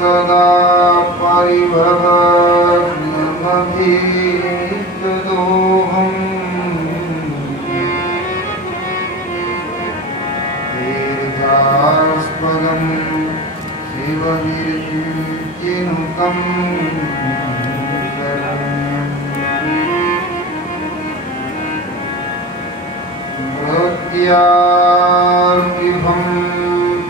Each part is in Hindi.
सदा परिभवग्नमभीष्टदोहम् दीर्घास्पदं शिवविर्चिनुतं भक्त्यार्तिभं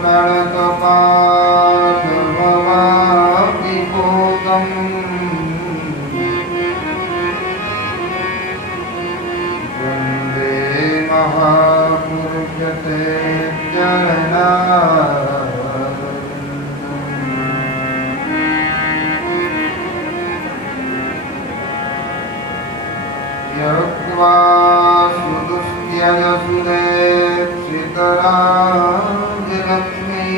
प्रणतपादभवापिपोदम् वन्दे महापुरुषते त्यक्त्वा सुदुस्त्यजसुरेक्षितराजलक्ष्मी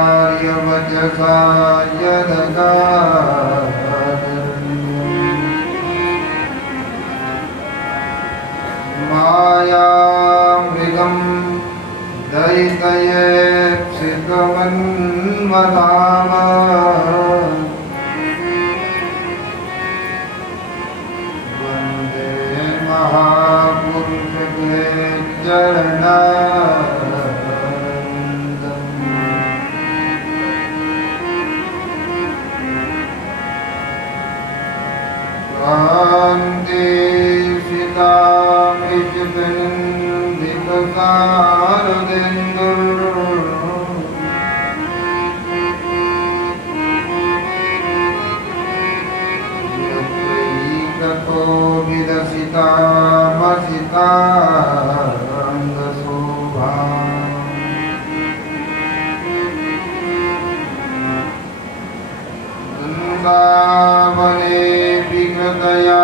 धर्मेष्टयार्यवचसा मायामृगं दयितयेक्षितमन्वधाम वन्दे महापुरुषते चरणारविन्दम् कान्ते यत्रैकतो विलसितामसिताङ्गशोभा वृन्दावने विकृतया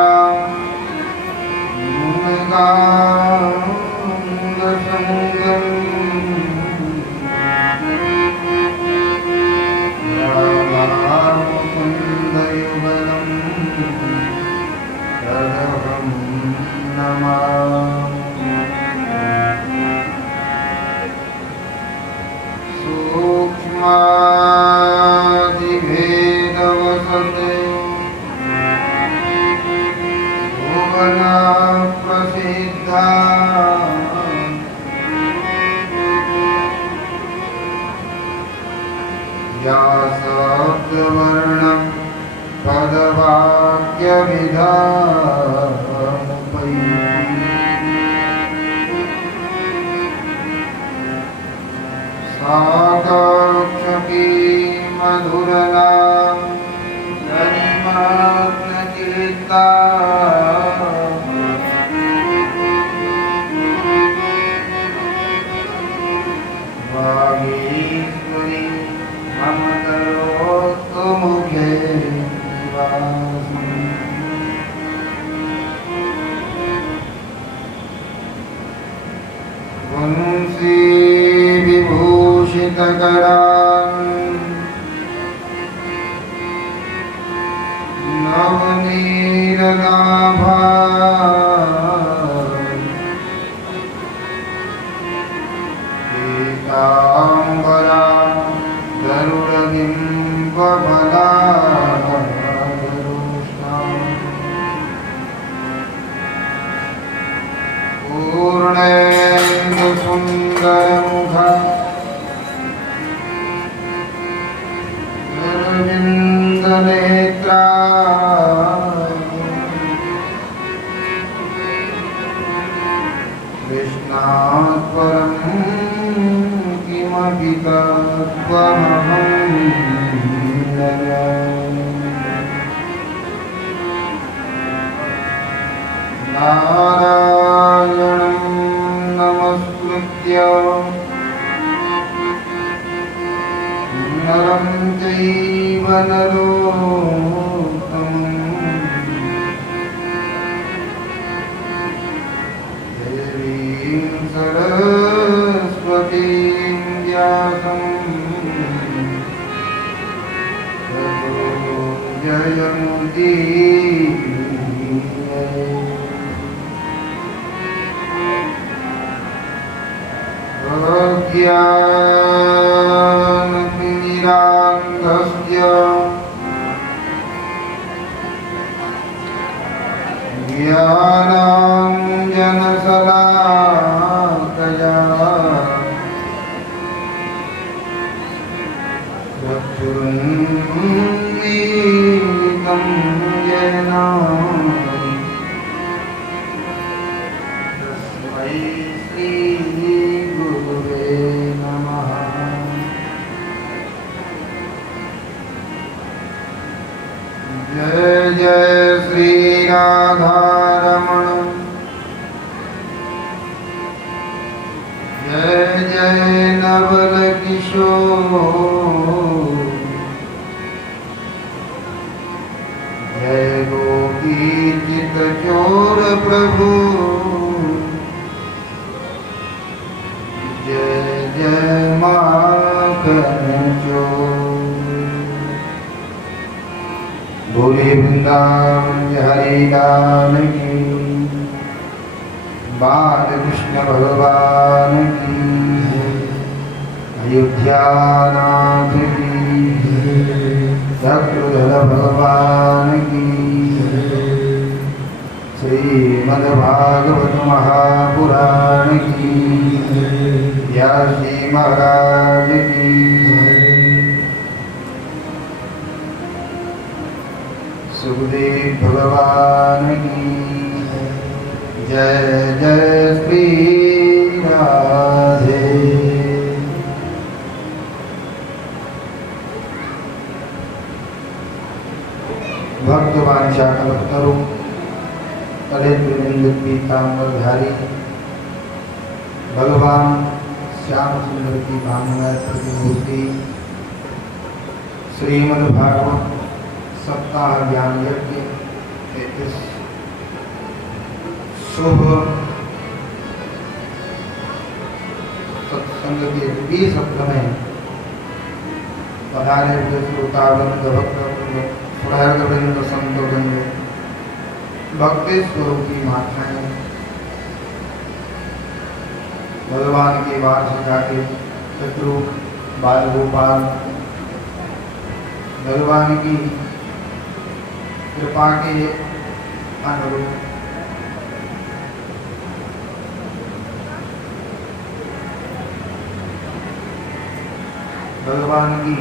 मुकुन्दयुगलं तदहं नमामि सूक्ष्मादिभेदवसते भुवना प्रसिद्धा या शब्दवर्णं पदवाक्यविधामुपैति सा काक्षकी मधुरना गरिमाग्नचित्ता वागीश्वरी मम करोतु मुखे निवासम् वंशी विभूषितकरान् नवनीरदाभान् पीताम्बरा गरुडबिम्बफलारुष्णाम् पूर्णेन्दुसुन्दरमुखा अरविन्दनेत्रा कृष्णात् परं किमपि तत्त्वमहं न जाने। नारायणं नमस्कृत्य नरं चैव नरोत्तमं देवीं सरस्वतीं ज्ञानतिमिरान्धस्य ज्ञानाञ्जनशलाकया चक्षुरुन्मीलितं येन तस्मै श्रीगुरुवे नमः। जय जय श्री राधारमण, जय जय नवल किशोर, जय गोपी चित चोर प्रभु, जय जय माखन चोर। बोले वृंदावन हरि लाल की, बाल कृष्ण भगवान की, अयोध्या नाथ की, चक्रधर भगवान की, श्रीमद्भागवत महापुराण की, व्यासी महाराज की, सुखदेव भगवान की, जय जय श्री राधे। भक्तवांछा कल्पतरु कलेन्द्रविंद पीताम्बरधारी भगवान श्याम सुंदर की भावना प्रतिमूर्ति श्रीमद्भागवत सप्ताह ज्ञान यज्ञ के इस शुभ सत्संग के 20 सत्र में पधारे हुए श्रोतावृंद भक्तवृंद संतवृंद भक्ति स्वरूपी माताएं भगवान के बार सजा के शत्रु बाल गोपाल भगवान की कृपा के अनुरूप भगवान की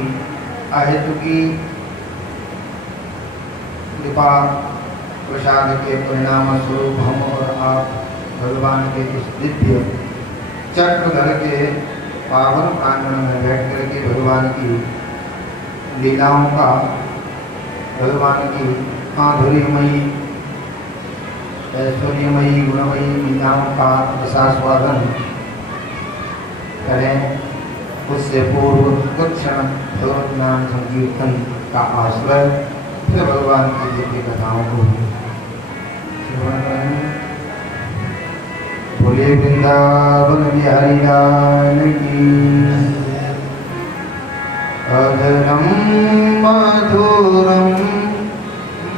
अहेतुकी कृपा प्रसाद के परिणाम स्वरूप हम और आप भगवान के इस दिव्य चक्रधर के पावन प्रांगण में बैठ करके भगवान की लीलाओं का, भगवान की माधुर्यमयी ऐश्वर्यमयी गुणमयी लीलाओं का रसास्वादन करें। उससे पूर्व कुछ क्षण भगवत नाम संकीर्तन का आश्रय, फिर भगवान की दिव्य कथाओं को श्रवण करें। बोले वृंदावन बिहारी लाल की, अधरम मधुरम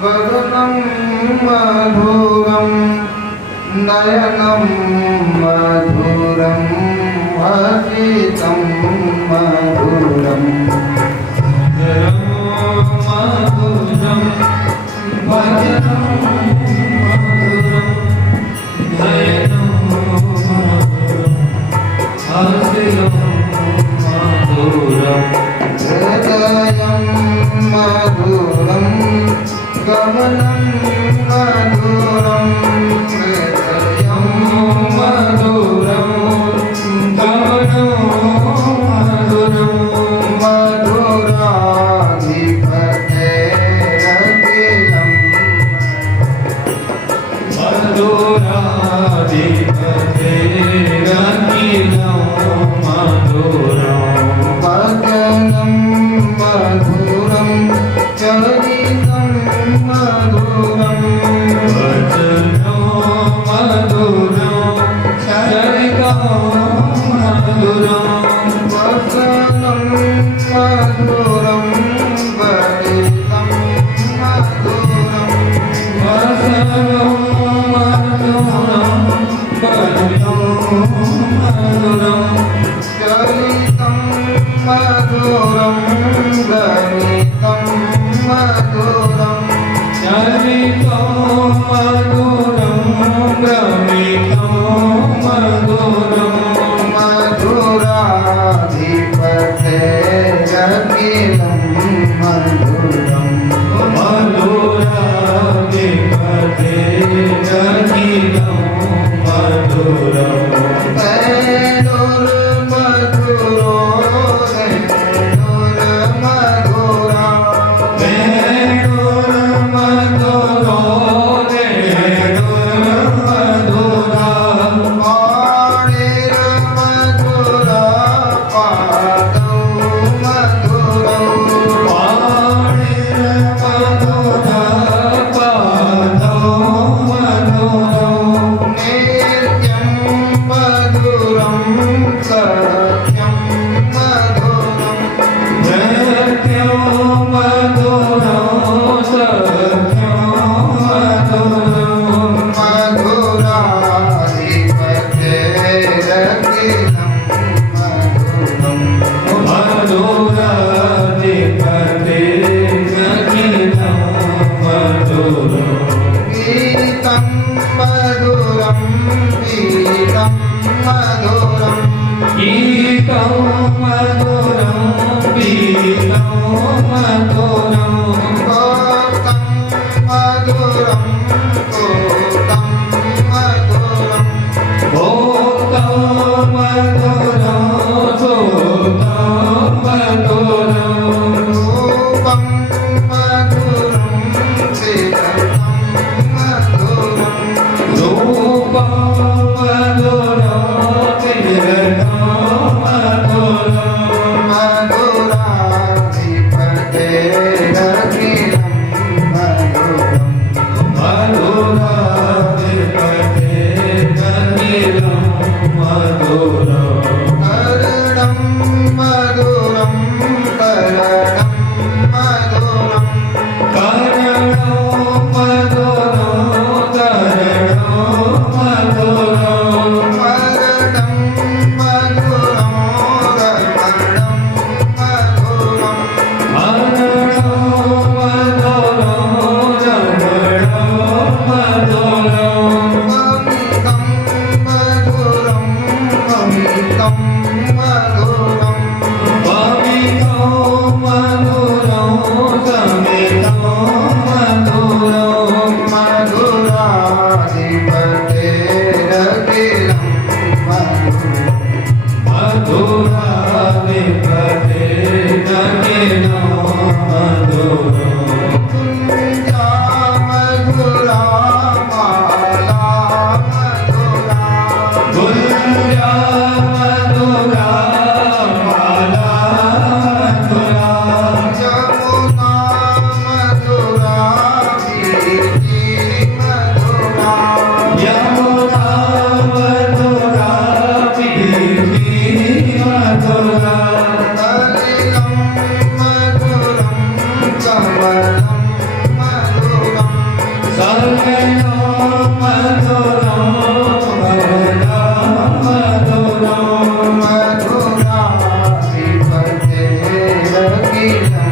वदनम मधुरम नयनम मधुरम हसितम मधुरम मधुरम भजनम मधुरम नयनम मधुरम हसितम मधुरम हृदयम मधुरम गमनम मधुरम हृदयम मधुरम गमनम मधुरम मधुराधिपतेरखिलम मधुराधिपतेरखिलम मधुरम भजनम मधुरम चरितम मधुरम भजनम मधुरम चरितम मधुरम भजनम मधुरम चरितम मधुरम सत्यं मधुरं सत्यं मधुरं सत्यं मधुरं मधुराधिपतेरखिलं मधुरं मधुराधिपतेरखिलं मधुरं गीतं मधुरं गीतं मधुरं गीतं मधुरं गीतं मधुरं कोतं मधुरं कोतं मधुरं भोक्तं मधुरं भोक्तं मधुरं रूपं मधुरं विरतं मधुरं रूपं मधुरं विरतं मधुरं मधुराधिपतेरखिलं मधुरं मधुराधिपतेरखिलं मधुरं करुणं मधुरं करणं मधुरं करणं मधुरं करणं मधुरं मरणं मधुरं रमणं मधुरं मरणं मधुरं रमणं मधुरं अमितं मधुरं अमितं मधुरं पवित्रं मधुरं समितं मधुरं मधुराधिपतेरखिलं मधुरं मधुराधिपतेरखिलं मधुरं कुञ्जा मधुरा माला मधुरा गुञ्जा मधुरा माला मधुरा जमुना मधुरा वीथी मधुरा यमुना मधुरा पीठी मधुरा कलिलं मधुरं कमलं मधुरं सलिलं मधुरं कमलं मधुरं मधुराधिपतेरखिलं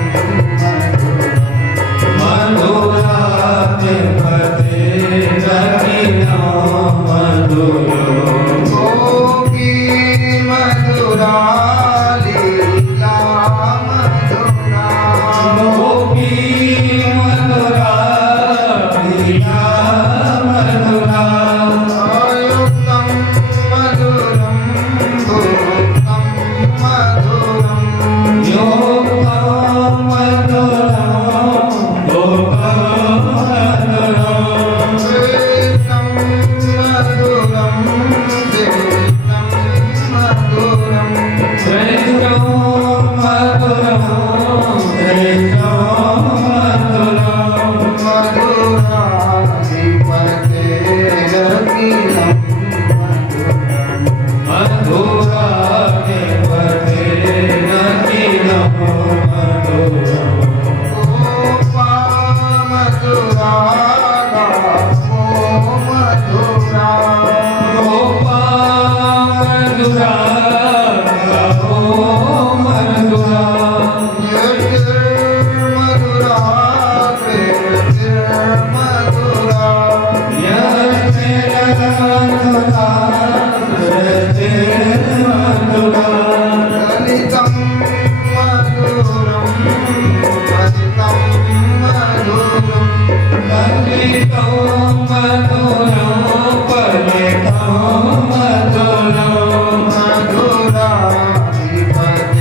मधुराधिपतेरखिलं मधुरं गोपी मधुरा लीला मधुरा गोपी मधुरा लीला मधुरा आयुक्तं मधुरं भोक्तं मधुरं योगं मधुरं भोगं मधुरं श्रेष्ठं मधुरं श्रेष्ठं मधुरं श्रेष्ठं मधुरं श्रेष्ठं मधुरं मधुराधिपतेरखिलं मधुरं मधुराधिपतेरखिलं मधुरं गोपा मधुरा गावो मधुरा गोपा मधुरा गावो मधुरा मधुरा मधुरा ललितं मधुरं ललितं मधुरं मधुराधिपतेरखिलं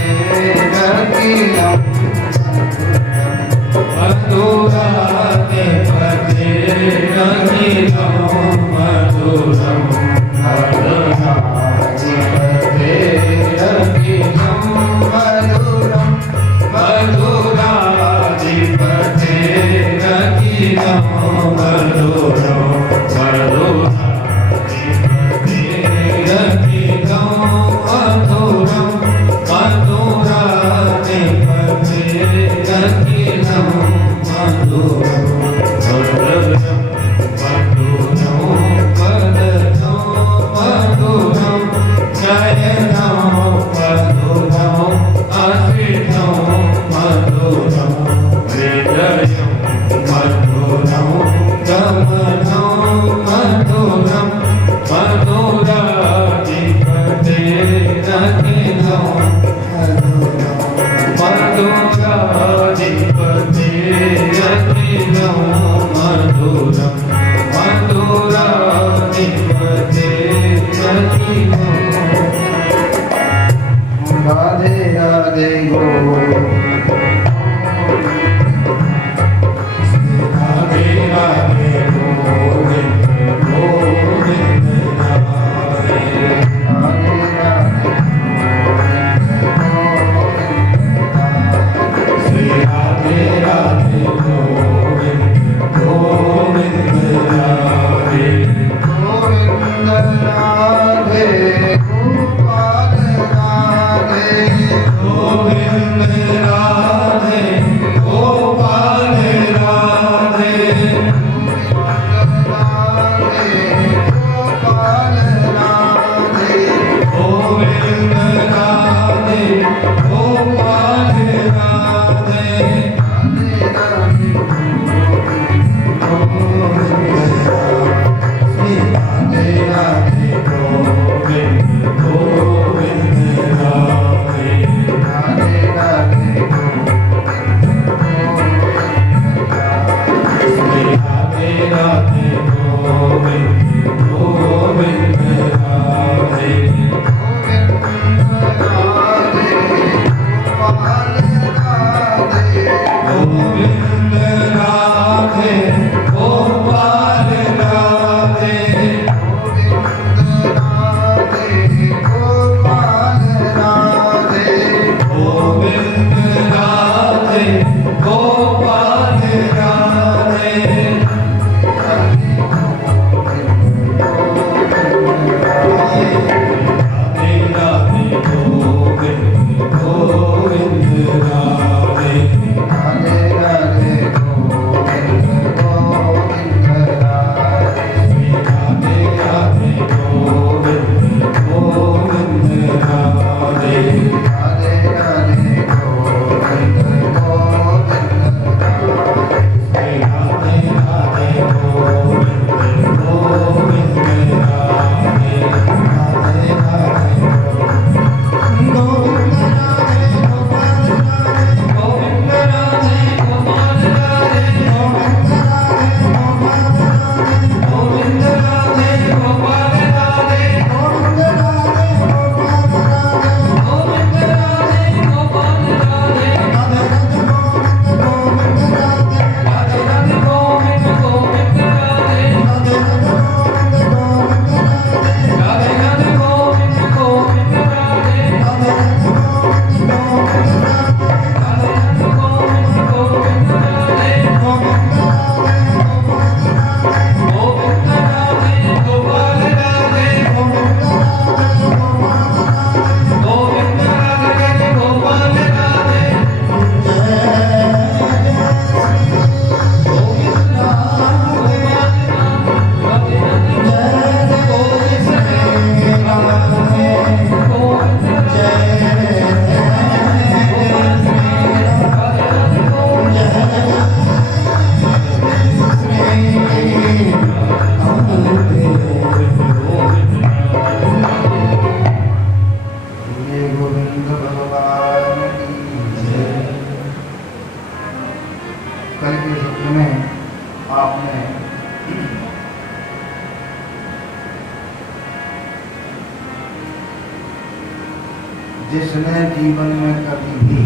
जिसने जीवन में कभी भी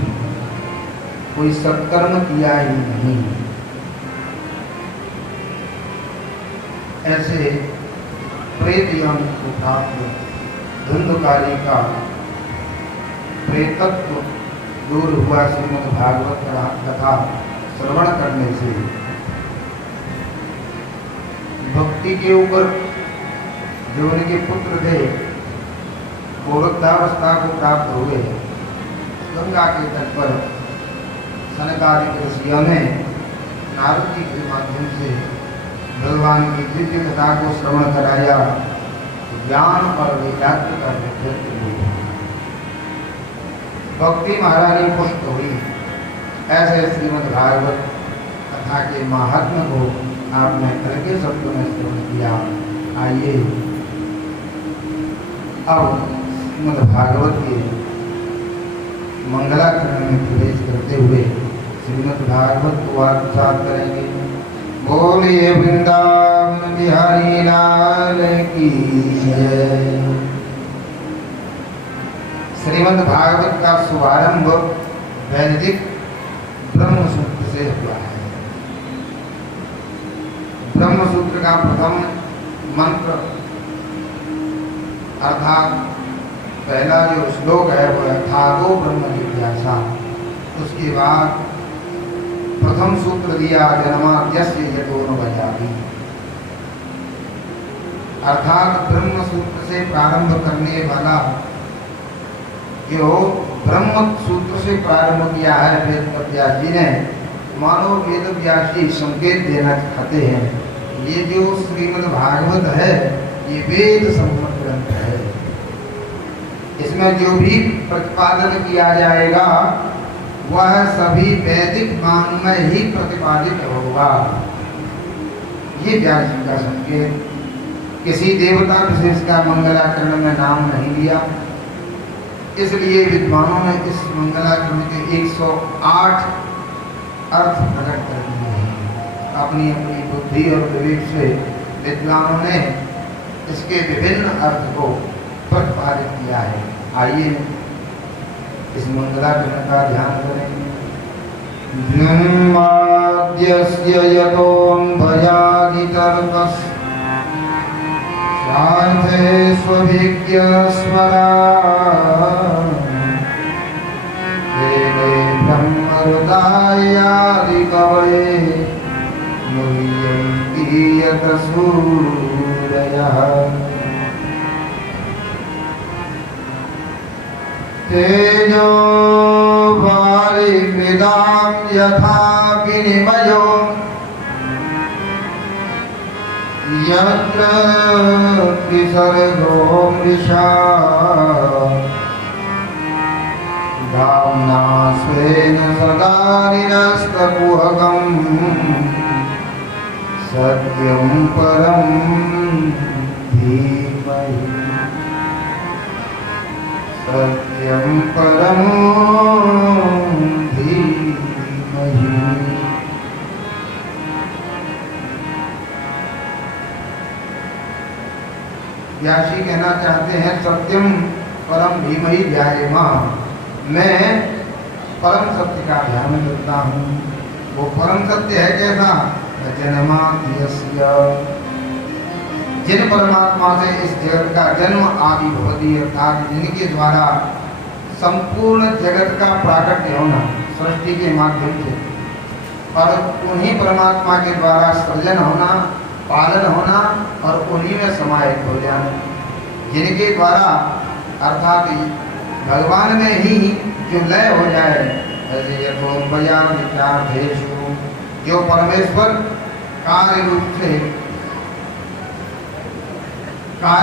कोई सत्कर्म किया ही नहीं, ऐसे प्रेत यम को प्राप्त धुंधकारी का प्रेतत्व दूर हुआ श्रीमद् भागवत कथा श्रवण करने से। भक्ति के ऊपर जो उनके पुत्र थे वो वृद्धावस्था को प्राप्त हुए, गंगा के तट पर सनकादिक ऋषियों ने नारद जी के माध्यम से भगवान की दिव्य कथा को श्रवण कराया, ज्ञान और वैराग्य का नेतृत्व हुआ, भक्ति महारानी पुष्ट हुई। ऐसे श्रीमद् भागवत कथा के महात्म्य को आपने हल्के शब्दों में श्रवण किया। आइए अब श्रीमद् भागवत के मंगलाचरण में प्रवेश करते हुए श्रीमद् भागवत को आत्मसात करेंगे। बोलिए वृंदावन बिहारी लाल की जय। श्रीमद् भागवत का शुभारंभ वैदिक ब्रह्म सूत्र से हुआ है। ब्रह्म सूत्र का प्रथम मंत्र अर्थात पहला जो श्लोक है वह था वो ब्रह्म जिज्ञासा। उसके बाद प्रथम सूत्र दिया जन्माद्यस्य यतोऽन्वयामि, अर्थात ब्रह्म सूत्र से प्रारंभ करने वाला जो ब्रह्म सूत्र से प्रारंभ किया है वेद व्यास जी ने, मानो वेद व्यास जी संकेत देना चाहते हैं ये जो श्रीमद् भागवत है ये वेद सम्मत ग्रंथ है। इसमें जो भी प्रतिपादन किया जाएगा वह सभी वैदिक मान में ही प्रतिपादित होगा। ये व्यास जी का संकेत। किसी देवता विशेष का मंगलाचरण में नाम नहीं लिया, इसलिए विद्वानों ने इस मंगलाचरण के 108 अर्थ प्रकट कर दिए हैं। अपनी अपनी बुद्धि और विवेक से विद्वानों ने इसके विभिन्न अर्थ को प्रतिपादित किया है। आइए इस मंगलाचरण का ध्यान करें। जन्माद्यस्य यतोऽन्वयादितर्कस्यार्थे स्वभिज्ञस्वराट् तेने ब्रह्महृदायादिकवये मुह्यन्ति यत्र सूरयः। तेजो वारिमृदां यथा विनिमयो यत्र विसर्गो मृषा धाम्ना स्वेन सदा निरस्तकुहकं सत्यं परं धीमहि सत्यं परं धीमहि। व्यासी कहना चाहते हैं सत्यम परम धीमहि ध्यायेमः, मैं परम सत्य का ध्यान करता हूँ। वो परम सत्य है कैसा? जन्माद्यस्य, जिन परमात्मा से इस जगत का जन्म आदि भवति, अर्थात जिनके द्वारा संपूर्ण जगत का प्राकट्य होना सृष्टि के माध्यम से, और उन्हीं परमात्मा के द्वारा सृजन होना, पालन होना और उन्हीं में समाहित हो जाना, जिनके द्वारा अर्थात भगवान में ही जो लय हो जाए, ऐसे यथोन्वयादिचार्थेषु, जो परमेश्वर कार्य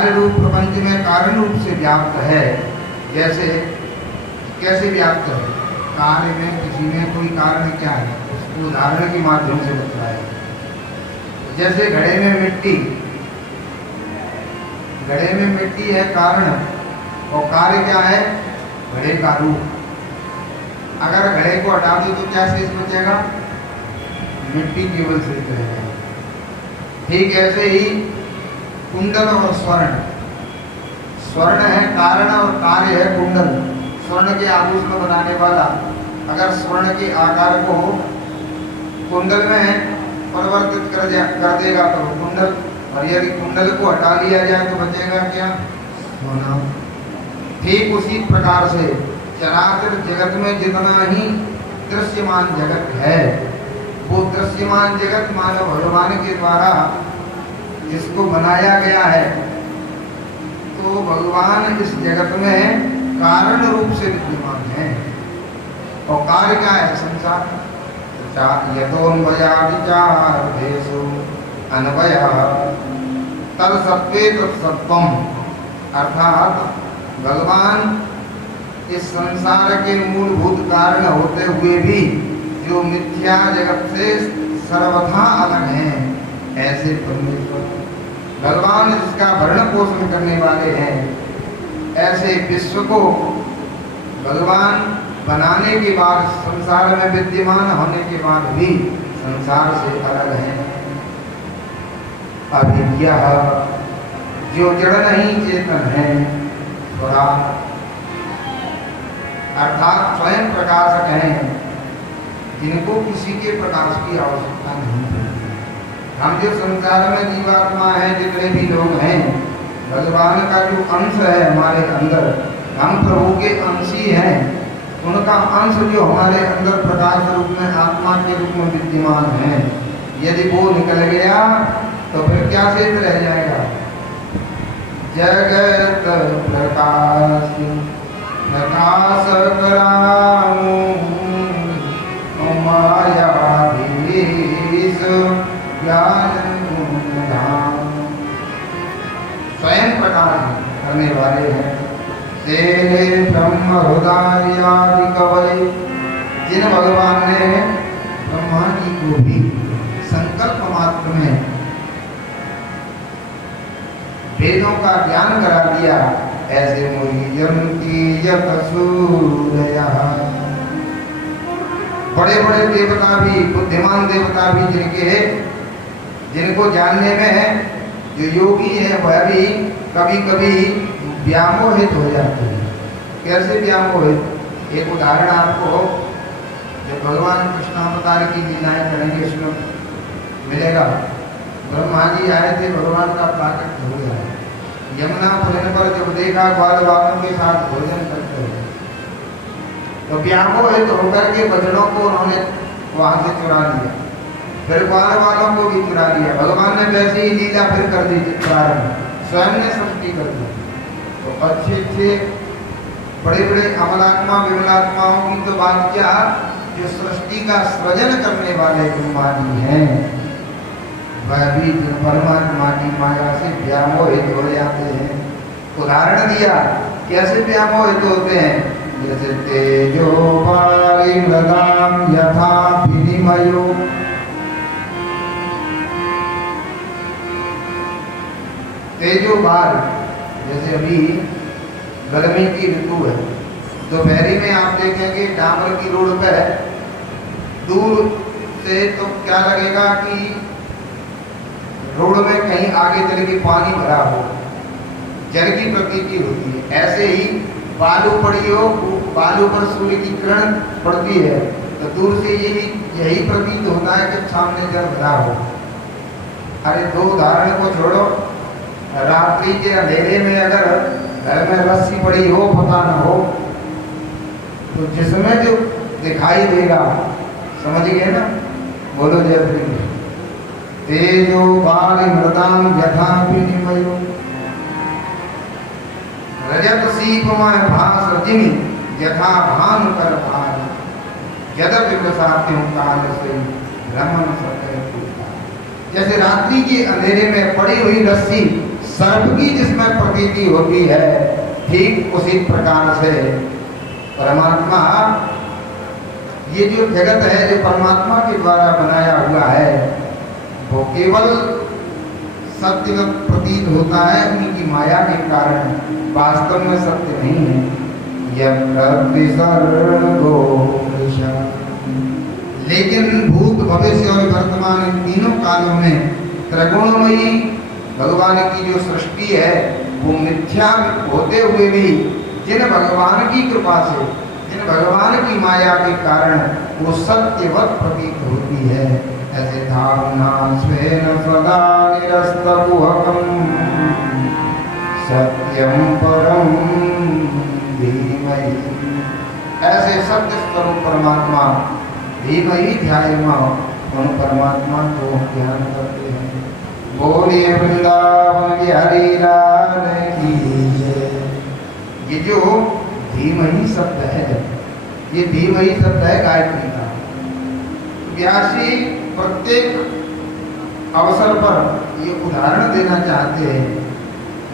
रूप प्रपंच में कारण रूप से व्याप्त है। जैसे कैसे व्याप्त है? कार्य में किसी में कोई कारण क्या है उसको उदाहरण के माध्यम से बताया। जैसे घड़े में मिट्टी है कारण, और कार्य क्या है? घड़े का रूप। अगर घड़े को हटा दो तो क्या शेष बचेगा? मिट्टी केवल शेष रहेगा। ठीक ऐसे ही कुंडल और स्वर्ण है कारण और कार्य है कुंडल। स्वर्ण के आभूषण बनाने वाला अगर स्वर्ण के आकार को कुंडल में परिवर्तित कर देगा तो कुंडल, और यदि कुंडल को हटा लिया जाए तो बचेगा क्या? सोना। ठीक उसी प्रकार से चराचर जगत में जितना ही दृश्यमान जगत है, वो दृश्यमान जगत मानव भगवान के द्वारा जिसको बनाया गया है, तो भगवान इस जगत में कारण रूप से विद्यमान है। और कार्य क्या है? संसार। यतोऽन्वयादिचार्थेषु अन्वयः तत्सत्त्वे तत्सत्त्वम्, अर्थात भगवान इस संसार के मूलभूत कारण होते हुए भी जो मिथ्या जगत से सर्वथा अलग हैं, ऐसे परमेश्वर भगवान जिसका भरण पोषण करने वाले हैं, ऐसे विश्व को भगवान बनाने के बाद, संसार में विद्यमान होने के बाद भी संसार से अलग है। अविद्या, जो जड़ नहीं चेतन है, अर्थात स्वयं प्रकाशक हैं, जिनको किसी के प्रकाश की आवश्यकता नहीं। हम जो संसार में जीवात्मा है, जितने भी लोग हैं, भगवान का जो अंश है हमारे अंदर, हम प्रभु के अंशी हैं, उनका अंश जो हमारे अंदर प्रकाश रूप में, आत्मा के रूप में विद्यमान है, यदि वो निकल गया तो फिर क्या शेष रह जाएगा? जगत प्रकाश प्रकाश कराऊं माया भीष ज्ञान धाम। स्वयं प्रकाश करने वाले हैं। तेरे ब्रह्म हृदयादि कवय, जिन भगवान ने ब्रह्मा जी को भी संकल्प मात्र में वेदों का ज्ञान करा दिया, ऐसे मुह्यन्ति यत सूरयः। बड़े बड़े देवता भी, बुद्धिमान देवता भी, जिनको जानने में जो योगी है वह भी कभी कभी व्यामोहित हो जाते हैं। कैसे व्यामोहित? एक उदाहरण आपको जब भगवान कृष्णावतार की लीलाएं करेंगे उसमें मिलेगा। ब्रह्मा जी आए थे, भगवान का प्राकट हो गया, यमुना पुलिन पर जब देखा ग्वाल बालों के साथ भोजन करते हुए, तो व्यामोहित होकर के बछड़ों को उन्होंने वहां से चुरा लिया, फिर ग्वाल बालों को भी चुरा लिया। भगवान ने वैसे ही लीला फिर कर दी, प्रारंभ स्वयं ने सृष्टि कर दी। तो अच्छे अच्छे बड़े बड़े अमलात्मा विमलात्माओं की तो बात क्या, जो सृष्टि का सृजन करने वाले ब्रह्मा जी हैं, वह भी परमात्मा की माया से व्यामोहित हो जाते हैं। उदाहरण दिया कैसे व्यामोहित होते हैं, जैसे तेजो वाली मृदाम यथा विनिमयो। तेजो बाल, जैसे अभी गर्मी की ऋतु है, दोपहरी में आप देखेंगे डामर की रोड पर दूर से तो क्या लगेगा कि रोड में कहीं आगे चल के पानी भरा हो, जल की प्रतीति होती है। ऐसे ही बालू पड़ी हो, बालू पर सूर्य की किरण पड़ती है, तो दूर से यही प्रतीत होता है कि सामने जल भरा हो। अरे दो उदाहरण को छोड़ो, रात्रि के अंधेरे में अगर घर में रस्सी पड़ी हो, पता न हो, तो जिसमें जो दिखाई देगा, समझ गए ना? बोलो जय श्री कृष्ण। तेजो बाली मृदाम यथा विनिमयो रजत सीपमय भास जिमि यथा भानु कर भार यद्यपि प्रसाद्यों काल से भ्रमण सके। जैसे रात्रि के अंधेरे में पड़ी हुई रस्सी सर्प की जिसमें प्रतीति होती है, ठीक उसी प्रकार से परमात्मा, ये जो जगत है जो परमात्मा के द्वारा बनाया हुआ है, वो केवल सत्य प्रतीत होता है उनकी माया के कारण, वास्तव में सत्य नहीं है। लेकिन भूत भविष्य और वर्तमान इन तीनों कालों में त्रिगुणमयी भगवान की जो सृष्टि है वो मिथ्या होते हुए भी जिन भगवान की कृपा से, जिन भगवान की माया के कारण वो सत्यवत प्रतीत होती है। ऐसे धारणा स्वेन सदा निरस्तकुहकं सत्यं परम धीमहि। ऐसे सत्य स्वरूप परमात्मा धीमहि ध्यायेमा, उन परमात्मा को ध्यान करते हैं। बोलिए वृंदावन बिहारी लाल की जय। ये जो धीमहि शब्द है, ये धीमहि शब्द है गायत्री का। व्यासी प्रत्येक अवसर पर ये उदाहरण देना चाहते हैं।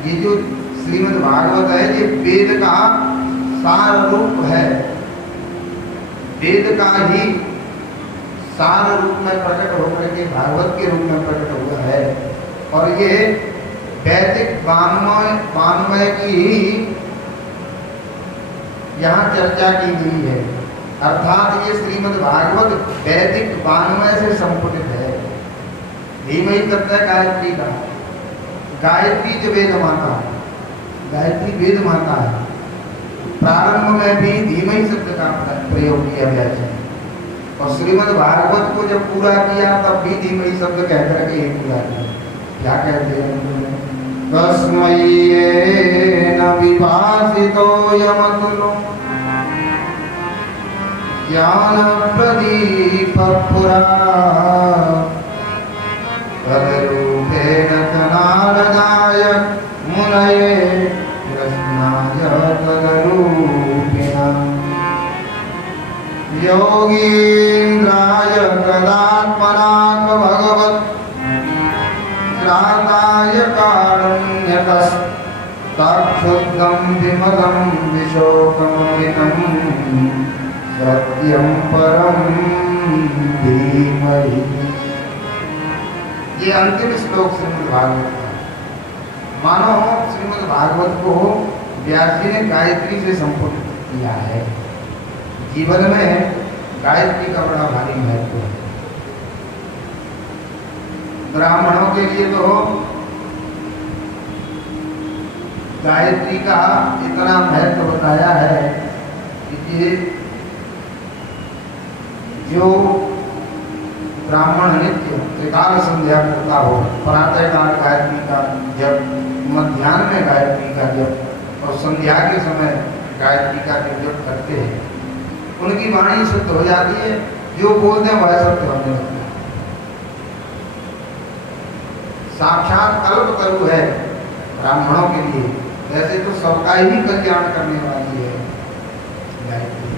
ये जो श्रीमद् भागवत है ये वेद का सार रूप है, वेद का ही सार रूप में प्रकट होकर के भागवत के रूप में प्रकट हुआ है। और ये वैदिक वाङ्मय की ही यहाँ चर्चा की गई है। अर्थात ये श्रीमद् भागवत वैदिक वाङ्मय से संपुटित है। धीमहि तत्व गायत्री का, गायत्री जो वेद माता है, गायत्री वेद माता है। प्रारंभ में भी धीमहि शब्द का प्रयोग किया गया है और श्रीमद् भागवत को जब पूरा किया तब भी धीमहि शब्द कहकर के पूरा किया। क्या कहते हैं? तस्मै न विभासितो यमतुलो ज्ञान प्रदीप पुरा तदरूपेण नारदाय मुनये कृष्णाय तदरूपिणा योगीन्द्राय तदात्मनाथ भगवत् त्राताय कारुण्यकस्तक्षुद्धं विमलं विशोकममितं सत्यं परं धीमहि। ये अंतिम श्लोक श्रीमद् भागवत का। मानो श्रीमद् भागवत को व्यास जी ने गायत्री से संपुट किया है। जीवन में गायत्री का बड़ा भारी महत्व है। ब्राह्मणों के लिए तो गायत्री का इतना महत्व बताया है कि जो ब्राह्मण नित्य त्रिकाल संध्या करता हो, प्रातः काल गायत्री का जप, मध्याह्न में गायत्री का जप और संध्या के समय गायत्री का जप करते हैं, उनकी वाणी शुद्ध हो जाती है। जो बोलते हैं वह सत्य होने लगता है। साक्षात कल्पतरु है ब्राह्मणों के लिए। वैसे तो सबका ही कल्याण करने वाली है गायत्री।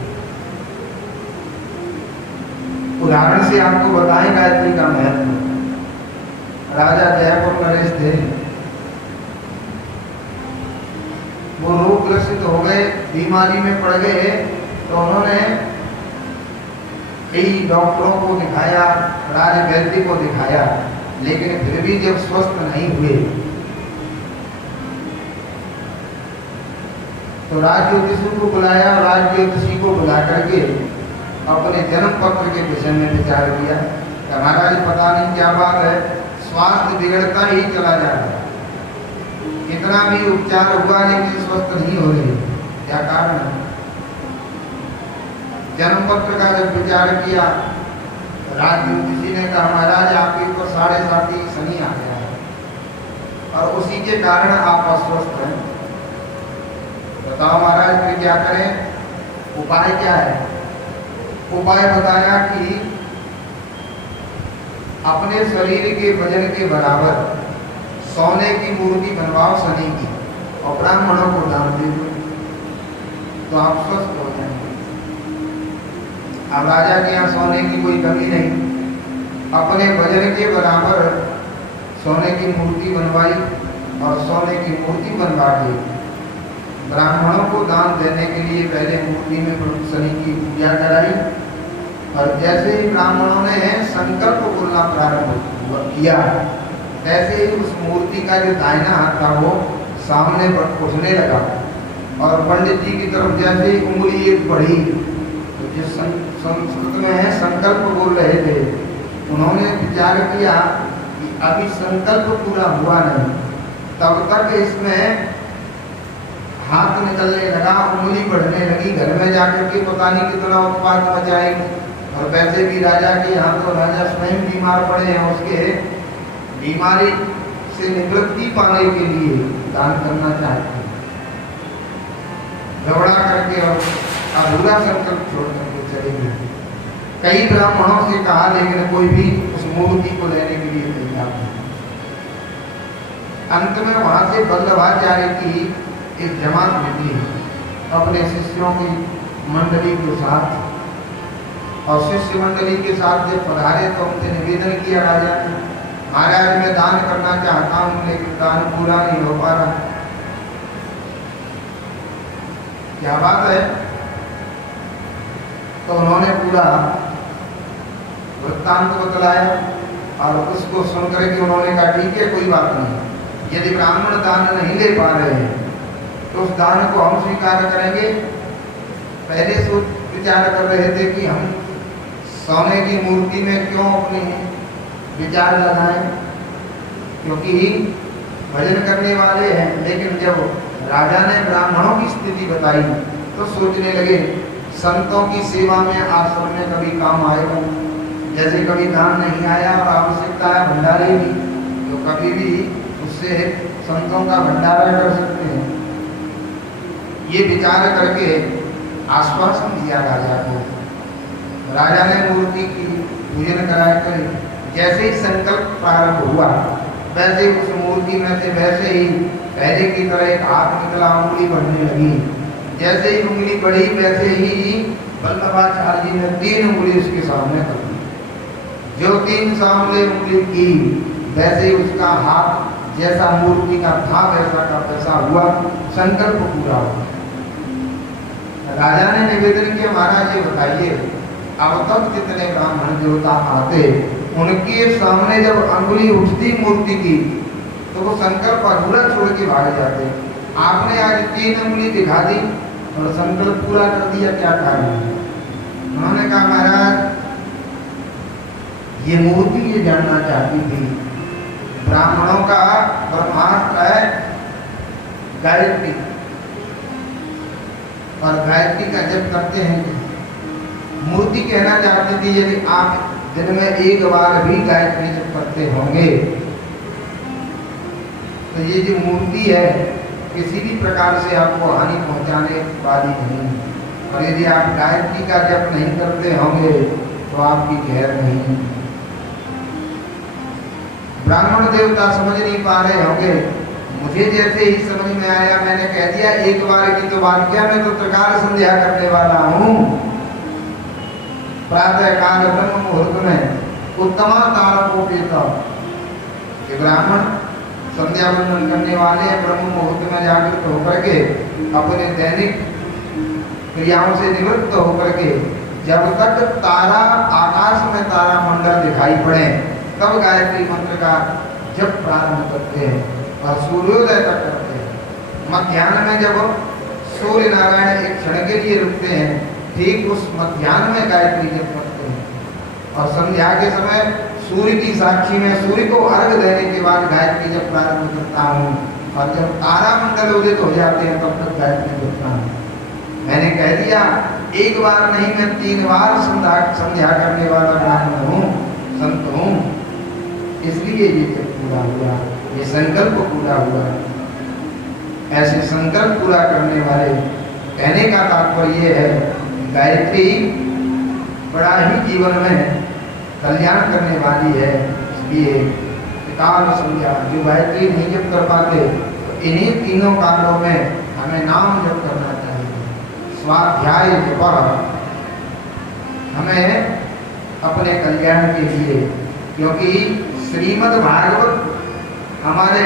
उदाहरण से आपको बताएं गायत्री का महत्व। राजा जयपुर नरेश थे, वो रोग ग्रसित हो गए, बीमारी में पड़ गए, तो उन्होंने कई डॉक्टरों को दिखाया, राज वैद्य को दिखाया, लेकिन फिर भी जब स्वस्थ नहीं हुए तो राज ज्योतिषी को बुलाया। राज ज्योतिषी को बुला करके अपने जन्म पत्र के विषय में विचार किया। महाराज पता नहीं क्या बात है, स्वास्थ्य बिगड़ता ही चला जा रहा है, कितना भी उपचार हुआ लेकिन स्वस्थ नहीं हो रही, क्या कारण है? जन्म पत्र का जब विचार किया, राज ज्योतिषी ने कहा महाराज आपके ऊपर 7.5 शनि आ गया है और उसी के कारण आप अस्वस्थ हैं। बताओ महाराज फिर क्या करें? उपाय क्या है? उपाय बताया कि अपने शरीर के वजन के बराबर सोने की मूर्ति बनवाओ शनि की और ब्राह्मणों को दान दे दो तो आप स्वस्थ हो जाएंगे। अब राजा के यहाँ सोने की कोई कमी नहीं, अपने वजन के बराबर सोने की मूर्ति बनवाई और सोने की मूर्ति बनवा के ब्राह्मणों को दान देने के लिए पहले मूर्ति में शनि की पूजा कराई। और जैसे ही ब्राह्मणों ने संकल्प बोलना प्रारंभ किया, ऐसे ही उस मूर्ति का जो दाहिना हाथ था वो सामने उठने लगा और पंडित जी की तरफ जैसे ही उंगली एक बढ़ी, तो जिस संस्कृत में है संकल्प बोल रहे थे, उन्होंने विचार किया कि अभी संकल्प पूरा हुआ नहीं, तब तक इसमें हाथ निकलने लगा, उंगली बढ़ने लगी, घर में जाकर के पता नहीं कितना उत्पाद मचाएगी। और वैसे भी राजा के यहाँ तो राजा स्वयं बीमार पड़े हैं, उसके बीमारी से निवृत्ति पाने के लिए दान करना चाहते हैं। झगड़ा करके और अधूरा संकल्प छोड़ करके चले गए। कई ब्राह्मणों से कहा लेकिन कोई भी उस मूर्ति को लेने के लिए तैयार नहीं। अंत में वहां से वल्लभाचार्य की एक जमात निकली अपने शिष्यों की मंडली के साथ, और शिष्य मंडली के साथ जब पधारे तो उनसे निवेदन किया राजा ने, महाराज मैं दान करना चाहता हूँ लेकिन दान पूरा नहीं हो पा रहा। क्या बात है? तो उन्होंने पूरा वृत्तांत बतलाया और उसको सुनकर के उन्होंने कहा ठीक है कोई बात नहीं, यदि ब्राह्मण दान नहीं ले पा रहे हैं तो उस दान को हम स्वीकार करेंगे विचार कर रहे थे कि हम सोने की मूर्ति में क्यों अपने विचार लगाएं, क्योंकि भजन करने वाले हैं। लेकिन जब राजा ने ब्राह्मणों की स्थिति बताई तो सोचने लगे संतों की सेवा में आश्रम में कभी काम आएगा। जैसे कभी दान नहीं आया और आवश्यकता है भंडारे की, तो कभी भी उससे संतों का भंडारा कर सकते हैं। ये विचार करके आश्वासन दिया राजा को। राजा ने मूर्ति की पूजन कराकर जैसे ही संकल्प प्रारंभ हुआ, वैसे उस मूर्ति में से वैसे ही पहले की तरह एक हाथ निकला, उंगली बढ़ने लगी। जैसे ही उंगली बढ़ी वैसे ही वल्लभाचार्य जी ने 3 उंगली उसके सामने कर दी। जो 3 सामने उंगली की, वैसे ही उसका हाथ जैसा मूर्ति का था वैसा का वैसा हुआ, संकल्प पूरा हुआ। राजा ने निवेदन किया, महाराज ये बताइए, अब तक जितने ब्राह्मण देवता आते, उनके सामने जब अंगुली उठती मूर्ति की तो वो संकल्प अधूरा छोड़ के भाग जाते। आपने आज 3 उंगली दिखा दी और संकल्प पूरा कर दिया, क्या कारण है? उन्होंने कहा महाराज ये मूर्ति ये जानना चाहती थी, ब्राह्मणों का ब्रह्मास्त्र है गायत्री, और गायत्री का जप करते हैं। मूर्ति कहना चाहती थी यदि आप दिन में 1 बार भी गायत्री जप करते होंगे तो ये जो मूर्ति है किसी भी प्रकार से आपको हानि पहुंचाने वाली नहीं, और यदि आप गायत्री का जप नहीं करते होंगे तो आपकी खैर नहीं। ब्राह्मण देवता समझ नहीं पा रहे होंगे, मुझे जैसे ही समझ में आया मैंने कह दिया 1 बार की तो बात क्या, मैं तो त्रिकाल संध्या करने वाला हूँ। प्रातः काल ब्रह्म मुहूर्त में उत्तमा तारकोपेता, कि ब्राह्मण संध्या वंदन करने वाले हैं, ब्रह्म मुहूर्त में जागृत होकर के अपने दैनिक क्रियाओं से निवृत्त होकर के जब तक तारा आकाश में तारा मंडल दिखाई पड़े तब गायत्री मंत्र का जप प्रारंभ करते हैं और सूर्योदय तक करते हैं। मध्याह्न में जब सूर्य नारायण एक क्षण के लिए रुकते हैं, ठीक उस मध्याह्न में गायत्री जप करते हैं। और संध्या के समय सूर्य की साक्षी में सूर्य को अर्घ देने के बाद गायत्री जप प्रारंभ करता हूँ, और जब तारा मंडल उदित हो जाते हैं तब तक गायत्री जपता हूँ। मैंने कह दिया 1 बार नहीं, मैं 3 बार संध्या करने वाला ब्राह्मण हूँ, संत हूँ, इसलिए ये जप पूरा हुआ, ये संकल्प पूरा हुआ। ऐसे संकल्प पूरा करने वाले, कहने का तात्पर्य ये है गायत्री बड़ा ही जीवन में कल्याण करने वाली है। इसलिए काल संध्या जो गायत्री नहीं जप कर पाते तो इन्हीं 3 कालों में हमें नाम जप करना चाहिए। स्वाध्याय जप हमें अपने कल्याण के लिए, क्योंकि श्रीमद् भागवत हमारे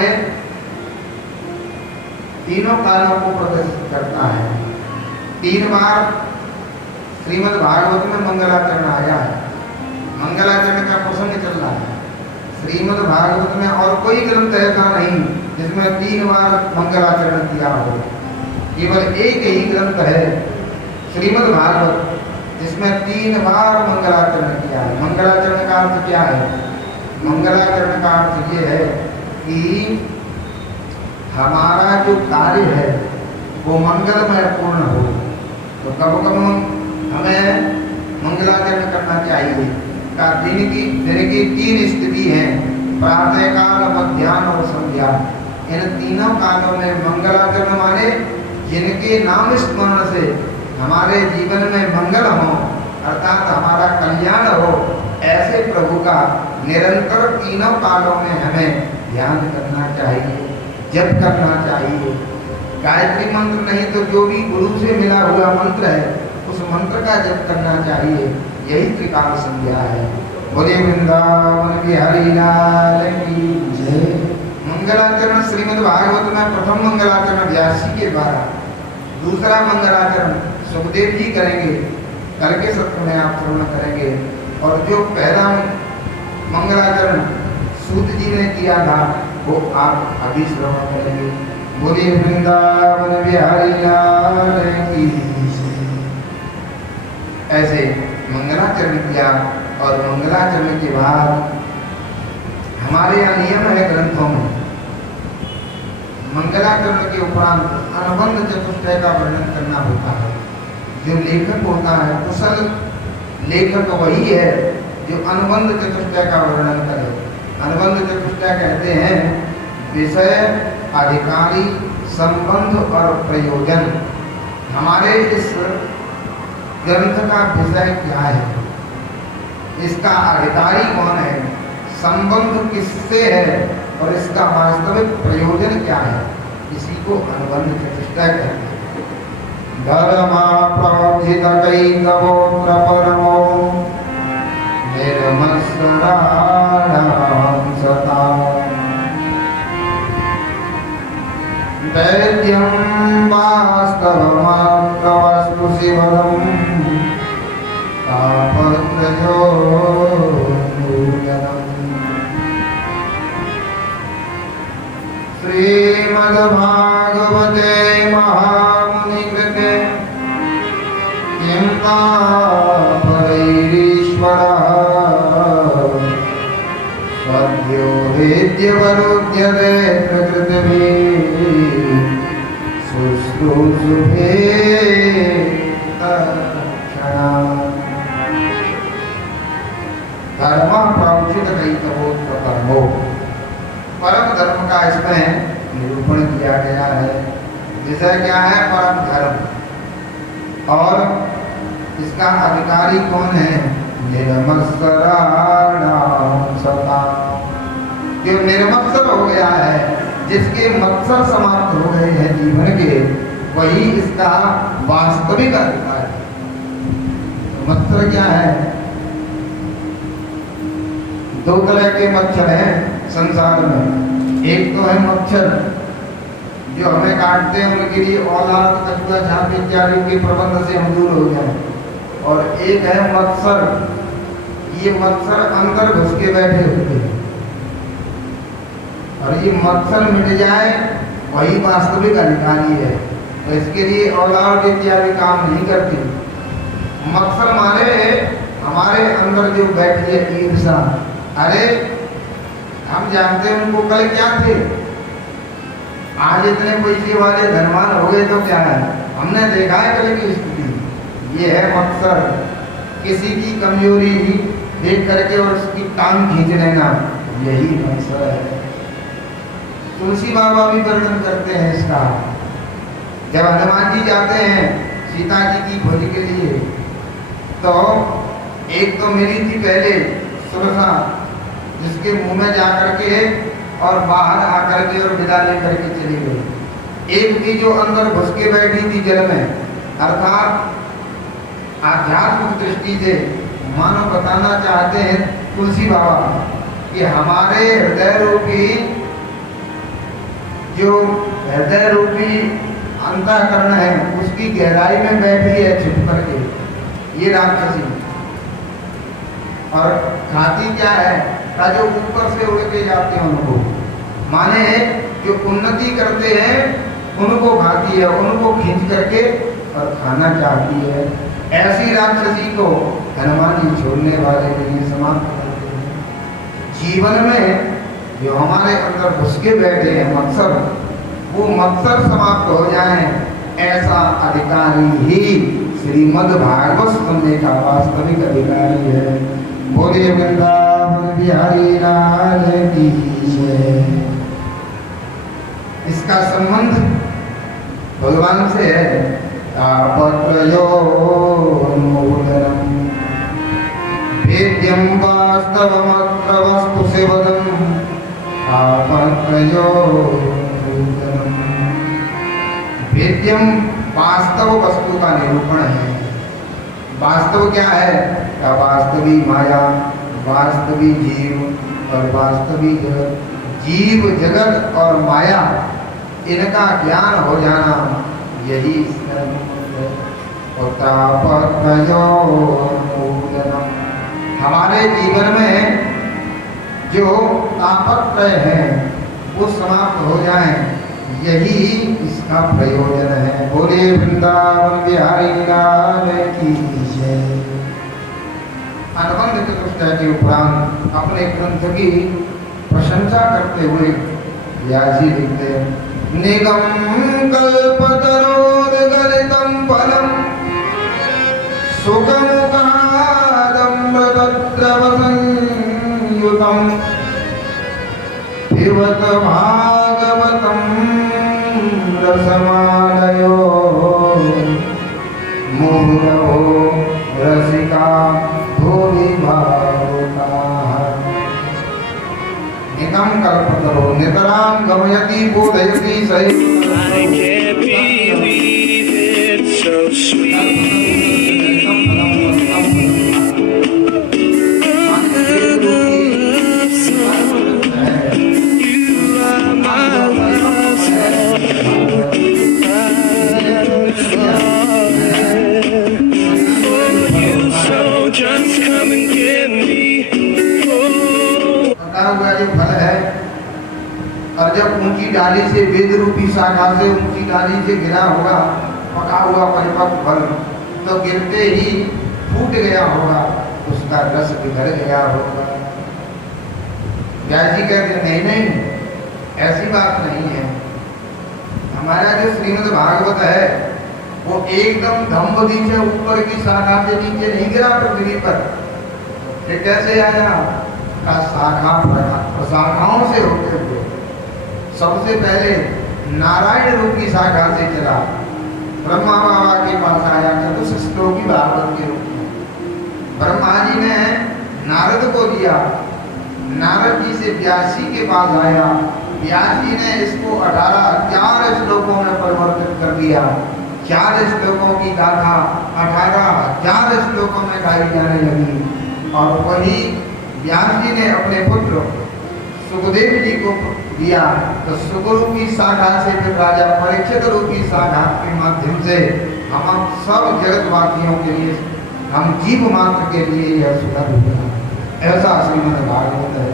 3 कालों को प्रदर्शित करता है। 3 बार श्रीमद् भागवत में मंगलाचरण आया है, मंगलाचरण का प्रसंग चल रहा है। श्रीमद् भागवत में और कोई ग्रंथ ऐसा नहीं जिसमें 3 बार मंगलाचरण किया हो। केवल एक ही ग्रंथ है श्रीमद् भागवत जिसमें 3 बार मंगलाचरण किया है। मंगलाचरण का अर्थ क्या है? मंगलाचरण का अर्थ ये है कि हमारा जो कार्य है वो मंगलमय पूर्ण हो। तो कब कब हमें मंगलाचरण करना चाहिए? का दिन की 3 स्थिति हैं, प्रातः काल, मध्याह्न और संध्या। इन 3 कालों में मंगलाचरण माने जिनके नाम स्मरण से हमारे जीवन में मंगल हो, अर्थात हमारा कल्याण हो, ऐसे प्रभु का निरंतर 3 कालों में हमें ध्यान करना चाहिए, जप करना चाहिए। गायत्री मंत्र नहीं तो जो भी गुरु से मिला हुआ मंत्र है उस मंत्र का जप करना चाहिए। यही त्रिकाल संध्या है। बोले वृंदावन बिहारी लाल की जय। मंगलाचरण श्रीमद् भागवत में प्रथम मंगलाचरण व्यास जी के द्वारा, दूसरा मंगलाचरण सुखदेव जी करेंगे, कल के सत्र में आप श्रवण करेंगे। और जो पहला मंगलाचरण सूत जी ने किया था वो आप अभी श्रवण करेंगे। बोले वृंदावन बिहारी लाल की जय। ऐसे मंगलाचरण किया और मंगलाचरण के बाद हमारे यहाँ नियम है ग्रंथों में मंगलाचरण के उपरांत अनुबंध चतुष्टय का वर्णन करना होता है। जो लेखक होता है कुशल लेखक वही है जो अनुबंध चतुष्टय का वर्णन करे। अनुबंध चतुष्टय कहते हैं विषय, अधिकारी, संबंध और प्रयोजन। हमारे इस ग्रंथ का विषय क्या है, इसका अधिकारी कौन है, संबंध किससे है और इसका वास्तविक प्रयोजन क्या है, इसी को अनुबंध चतुष्टय कहते हैं। धर्मा प्रवोधित कैतवोत्र परमो निर्मत्सराणां सताम् वैद्यं वास्तवमात्रवस्तु शिवम् तापत्रयो श्रीमद्भागवते महामुनिकृते किं तापरैरीश्वरः सद्यो वेद्यवरुध्यते प्रकृतिभिः शुश्रूषुभे तत्क्षणात्। धर्म प्रवचित कैतवोत्र परमो, परम धर्म का इसमें निरूपण किया गया है। विषय क्या है, परम धर्म, और इसका अधिकारी कौन है, निर्मत्सराणां सताम्। जो निर्मत्सर हो गया है, जिसके मत्सर समाप्त हो गए हैं जीवन के, वही इसका वास्तविक अधिकारी। तो मत्सर क्या है, दो तरह के मच्छर हैं संसार में। एक तो है मच्छर जो हमें काटते हैं, उनके लिए औलाद, कछुआ, झांप इत्यादि के प्रबंध से हम दूर हो जाएं। और एक है मत्सर, ये मत्सर अंदर घुस के बैठे होते हैं, और ये मत्सर मिट जाए वही वास्तविक अधिकारी है। तो इसके लिए औलाद इत्यादि काम नहीं करती। मत्सर माने हमारे अंदर जो बैठी है ईर्षा। अरे हम जानते हैं उनको कल क्या थे, आज इतने पैसे वाले धनवान हो गए तो क्या है, हमने देखा है कल की स्थिति। ये है मत्सर, किसी की कमजोरी देख करके और उसकी टांग खींच लेना, यही मत्सर है। तुलसी बाबा भी वर्णन करते हैं इसका। जब हनुमान जी जाते हैं सीता जी की खोज के लिए, तो एक तो मिली थी पहले सुरसा, जिसके मुंह में जाकर के और बाहर आकर के और विदा लेकर के चली गई। एक थी जो अंदर घुस के बैठी थी जल में, अर्थात आध्यात्मिक दृष्टि से मानो बताना चाहते हैं तुलसी बाबा कि हमारे हृदय रूपी जो हृदय रूपी अंतःकरण है, उसकी गहराई में बैठी है छुप करके ये राक्षसी। और खाती क्या है, जो ऊपर से उड़ के जाते हैं उनको, माने जो उन्नति करते हैं उनको खाती है, उनको खींच करके और खाना चाहती है। ऐसी राक्षसी को हनुमान जी छोड़ने वाले नहीं, समाप्त करते हैं। जीवन में जो हमारे अंदर घुस के बैठे हैं मत्सर, वो मत्सर समाप्त हो जाए, ऐसा अधिकारी ही श्रीमद् भागवत सुनने का वास्तविक अधिकारी है। बोले वृंदावन बिहारी लाल की जय। इसका संबंध भगवान से है। तापत्रयोन्मूलनम् वेद्यं वास्तवमत्र वस्तु सेवनम् तापत्रयोन्मूलनम्। वेद्यम वास्तव वस्तु का निरूपण है। वास्तव क्या है, वास्तवी माया, वास्तवी जीव और वास्तवी जगत। जीव, जगत और माया, इनका ज्ञान हो जाना, यही हमारे जीवन में जो तापत्रय है वो समाप्त हो जाए, यही इसका प्रयोजन है। बोले वृंदावन बिहारी लाल की जय। अनुबंध चतुष्टय के उपरांत अपने ग्रंथ की प्रशंसा करते हुए व्यास जी लिखते हैं, निगम कल्पतरोर्गलितं फलम् सुखमुखादमृतद्रवसंयुतम् पिबत भागवतं रसमालयो मुहुरहो रसिका भुवि भावुकाः। निगम कल्पतरो नितरां गमयति बोधयति सहि। I can't believe it's so sweet. You are my love song. Oh, you so just come and get me. पका हुआ जो फल है, और जब ऊंची डाली से वेद रूपी शाखा से ऊंची डाली से गिरा होगा पका हुआ परिपक्व फल, तो गिरते ही फूट गया होगा, उसका रस बिगड़ गया होगा। व्यास जी कहते नहीं नहीं, ऐसी बात नहीं है। हमारा जो श्रीमद् भागवत है वो एकदम दंबदी से ऊपर की शाखा से नीचे नहीं गिरा पृथ्वी पर, ये कैसे आया? का शाखा प्रशाखाओं से होते हुए सबसे पहले नारायण रूपी शाखा से चला, ब्रह्मा बाबा के पास आया चतुश्लोकी भागवत के रूप में। ब्रह्मा जी ने नारद को दिया, नारद जी से व्यास जी के पास आया, व्यास जी ने इसको 18,000 श्लोकों में परिवर्तित कर दिया। 4 श्लोकों की गाथा 18,000 श्लोकों में गाई जाने लगी। और वही व्यास जी ने अपने पुत्र सुखदेव जी को दिया, तो सुखरूपी शाखा से फिर राजा परीक्षित रूपी शाखा के माध्यम से हम सब जगतवासियों के लिए, हम जीव मात्र के लिए यह सुधा हुआ। ऐसा श्रीमद् भागवत है।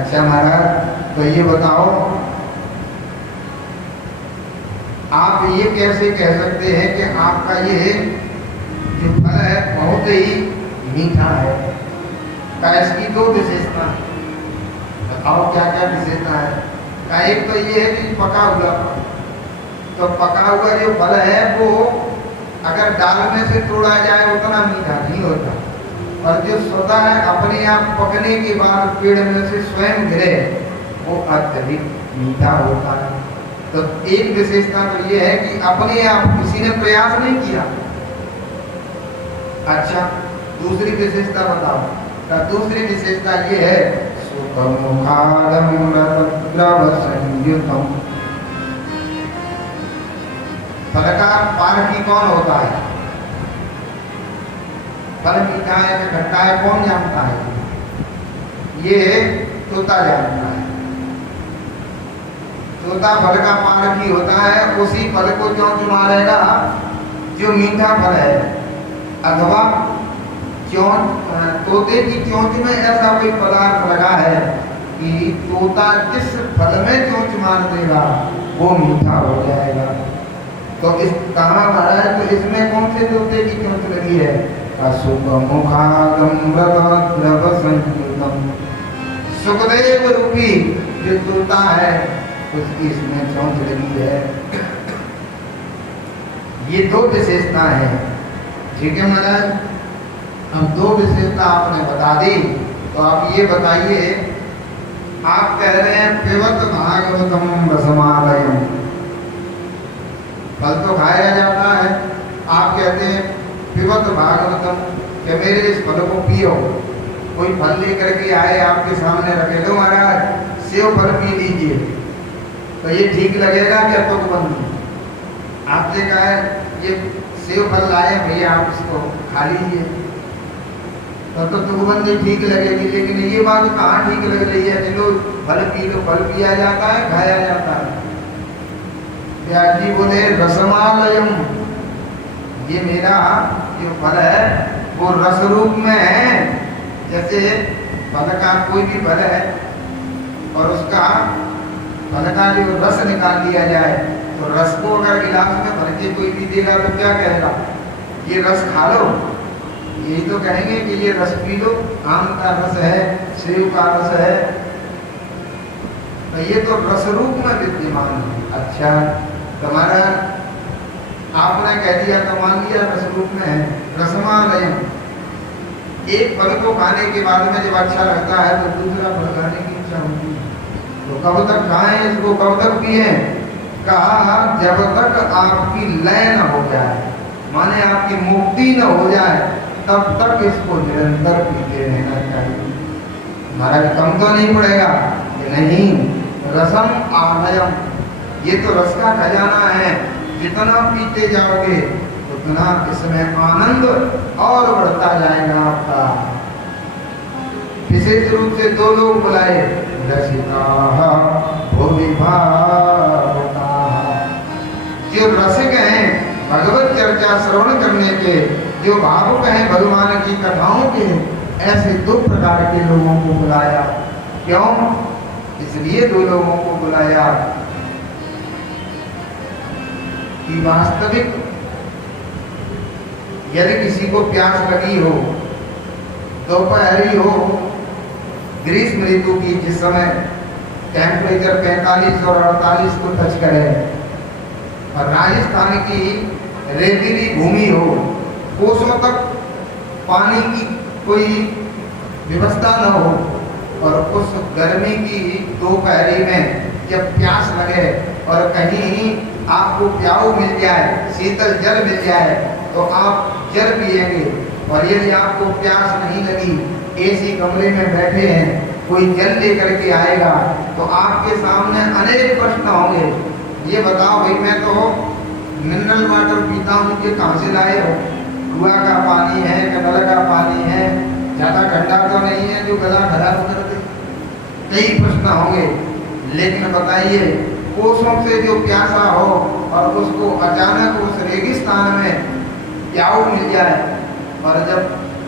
अच्छा महाराज, तो ये बताओ आप ये कैसे कह सकते हैं कि आपका ये जो फल है बहुत ही मीठा है? इसकी 2 विशेषता है, बताओ क्या क्या विशेषता है? एक तो ये है कि पका हुआ फल, तो पका हुआ जो फल है वो अगर डाल में से तोड़ा जाए उतना मीठा नहीं होता, और जो स्वतः है अपने आप पकने के बाद पेड़ में से स्वयं गिरे वो अत्यधिक मीठा होता है। तो एक विशेषता तो ये है कि अपने आप किसी ने प्रयास नहीं किया। अच्छा, दूसरी विशेषता बताओ। दूसरी विशेषता ये है सुखमुखादमृतद्रवसंयुतम्। फल का पारखी कौन होता है? फल मीठा है कि खट्टा है कौन जानता है? ये तोता जानता है। तोता फल का पारखी होता है, उसी फल को चोंच मारेगा जो मीठा फल है, अथवा तोते की चोंच में ऐसा कोई पदार्थ लगा है कि तोता जिस फल में चोंच मार देगा वो मीठा हो जाएगा। तो इस कहा महाराज, तो इसमें कौन से तोते की चोंच लगी है? सुखदेव रूपी जो तोता है उसकी इसमें चोंच लगी है। ये 2 विशेषता है। ठीक है महाराज, अब 2 विशेषता आपने बता दी, तो आप ये बताइए, आप कह रहे हैं पिबत भागवतम रसमालयम, फल तो खाया जाता है, आप कहते हैं पिबत भागवतम कि मेरे इस फल को पियो। कोई फल लेकर के आए आपके सामने रखे, लो महाराज सेव फल पी लीजिए, तो ये ठीक लगेगा क्या? तो बंदी आपसे कहा है ये सेव फल लाए भैया आप इसको खा लीजिए, तो तुकबंदी ठीक लगेगी। लेकिन ये बात कहाँ ठीक लग रही है? चलो फल पी लो, फल पिया जाता है, खाया जाता है। व्यास जी बोले रसमालयम, ये मेरा जो फल है वो रस रूप में है। जैसे फल का कोई भी फल है और उसका फल का जो रस निकाल लिया जाए, तो रस को अगर गिलास में भर के कोई भी देगा तो क्या कहेगा? ये रस खा लो। यही तो कहेंगे कि ये रस पी लो, आम का रस है, सेव का रस है, तो ये तो रस रूप में विद्यमान है। अच्छा, तुम्हारा आपने कह दिया तो मान लिया रस रूप में है। रसमालयम, एक फल को खाने के बाद में जब अच्छा लगता है तो दूसरा फल खाने की इच्छा होती है, तो कब तक खाएं इसको, कब तक पिए? कहा जब तक आपकी लय न हो जाए, माने आपकी मुक्ति न हो जाए, तब तक इसको निरंतर पीते रहना चाहिए। महाराज कम तो नहीं पड़ेगा कि नहीं, रसम आलयम, ये तो रस का खजाना है, जितना पीते जाओगे उतना इसमें आनंद और बढ़ता जाएगा आपका। विशेष रूप से दो लोग बुलाए, रसिका भुवि भावुकाः, जो रसिक हैं भगवत चर्चा श्रवण करने के, जो भावुक हैं भगवान की कथाओं के, ऐसे दो प्रकार के लोगों को बुलाया। क्यों? इसलिए दो लोगों को बुलाया कि वास्तविक यदि किसी को प्यास लगी हो, दोपहरी हो, ग्रीष्म ऋतु की, जिस समय टेम्परेचर 45 और 48 को टच करे, और राजस्थान की रेतीली भूमि हो, कोसों तक पानी की कोई व्यवस्था न हो, और उस गर्मी की दोपहरी में जब प्यास लगे और कहीं आपको प्याऊ मिल जाए, शीतल जल मिल जाए, तो आप जल पिएंगे। और यदि आपको प्यास नहीं लगी, एसी कमरे में बैठे हैं, कोई जल लेकर के आएगा, तो आपके सामने अनेक प्रश्न होंगे। ये बताओ भाई, मैं तो मिनरल वाटर पीता हूँ, ये कहाँ से लाए हो? कुआं का पानी है, कनल का पानी है, ज़्यादा ठंडा तो नहीं है जो गला खराब कर दे? कई प्रश्न होंगे। लेकिन बताइए, कोसों से जो प्यासा हो और उसको अचानक उस रेगिस्तान में प्याऊ मिल जाए, और जब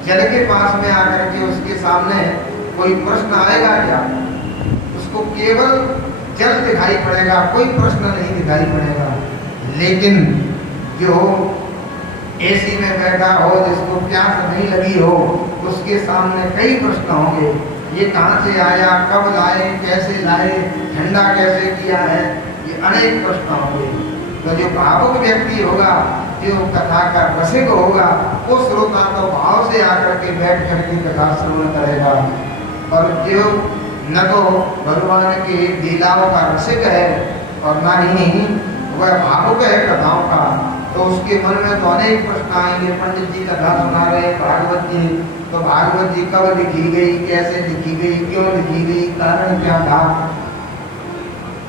जल के पास में आकर के उसके सामने कोई प्रश्न आएगा क्या? उसको केवल जल दिखाई पड़ेगा, कोई प्रश्न नहीं दिखाई पड़ेगा। लेकिन जो एसी में बैठा हो, जिसको प्यास नहीं लगी हो, उसके सामने कई प्रश्न होंगे। ये कहाँ से आया, कब लाए, कैसे लाए, ठंडा कैसे किया है, ये अनेक प्रश्न होंगे। तो जो भावुक व्यक्ति होगा, जो कथा का रसिक होगा, वो श्रोता तो भाव से आकर के बैठ करके कथा श्रवण करेगा। और जो न तो भगवान की लीलाओं का रसिक है और न ही वह भावुक है कथाओं का, तो उसके मन में तो अनेक प्रश्न आएंगे। पंडित जी कथा सुना रहे भागवत जी, तो भागवत जी कब लिखी गई, कैसे लिखी गई, क्यों लिखी गई, कारण क्या था,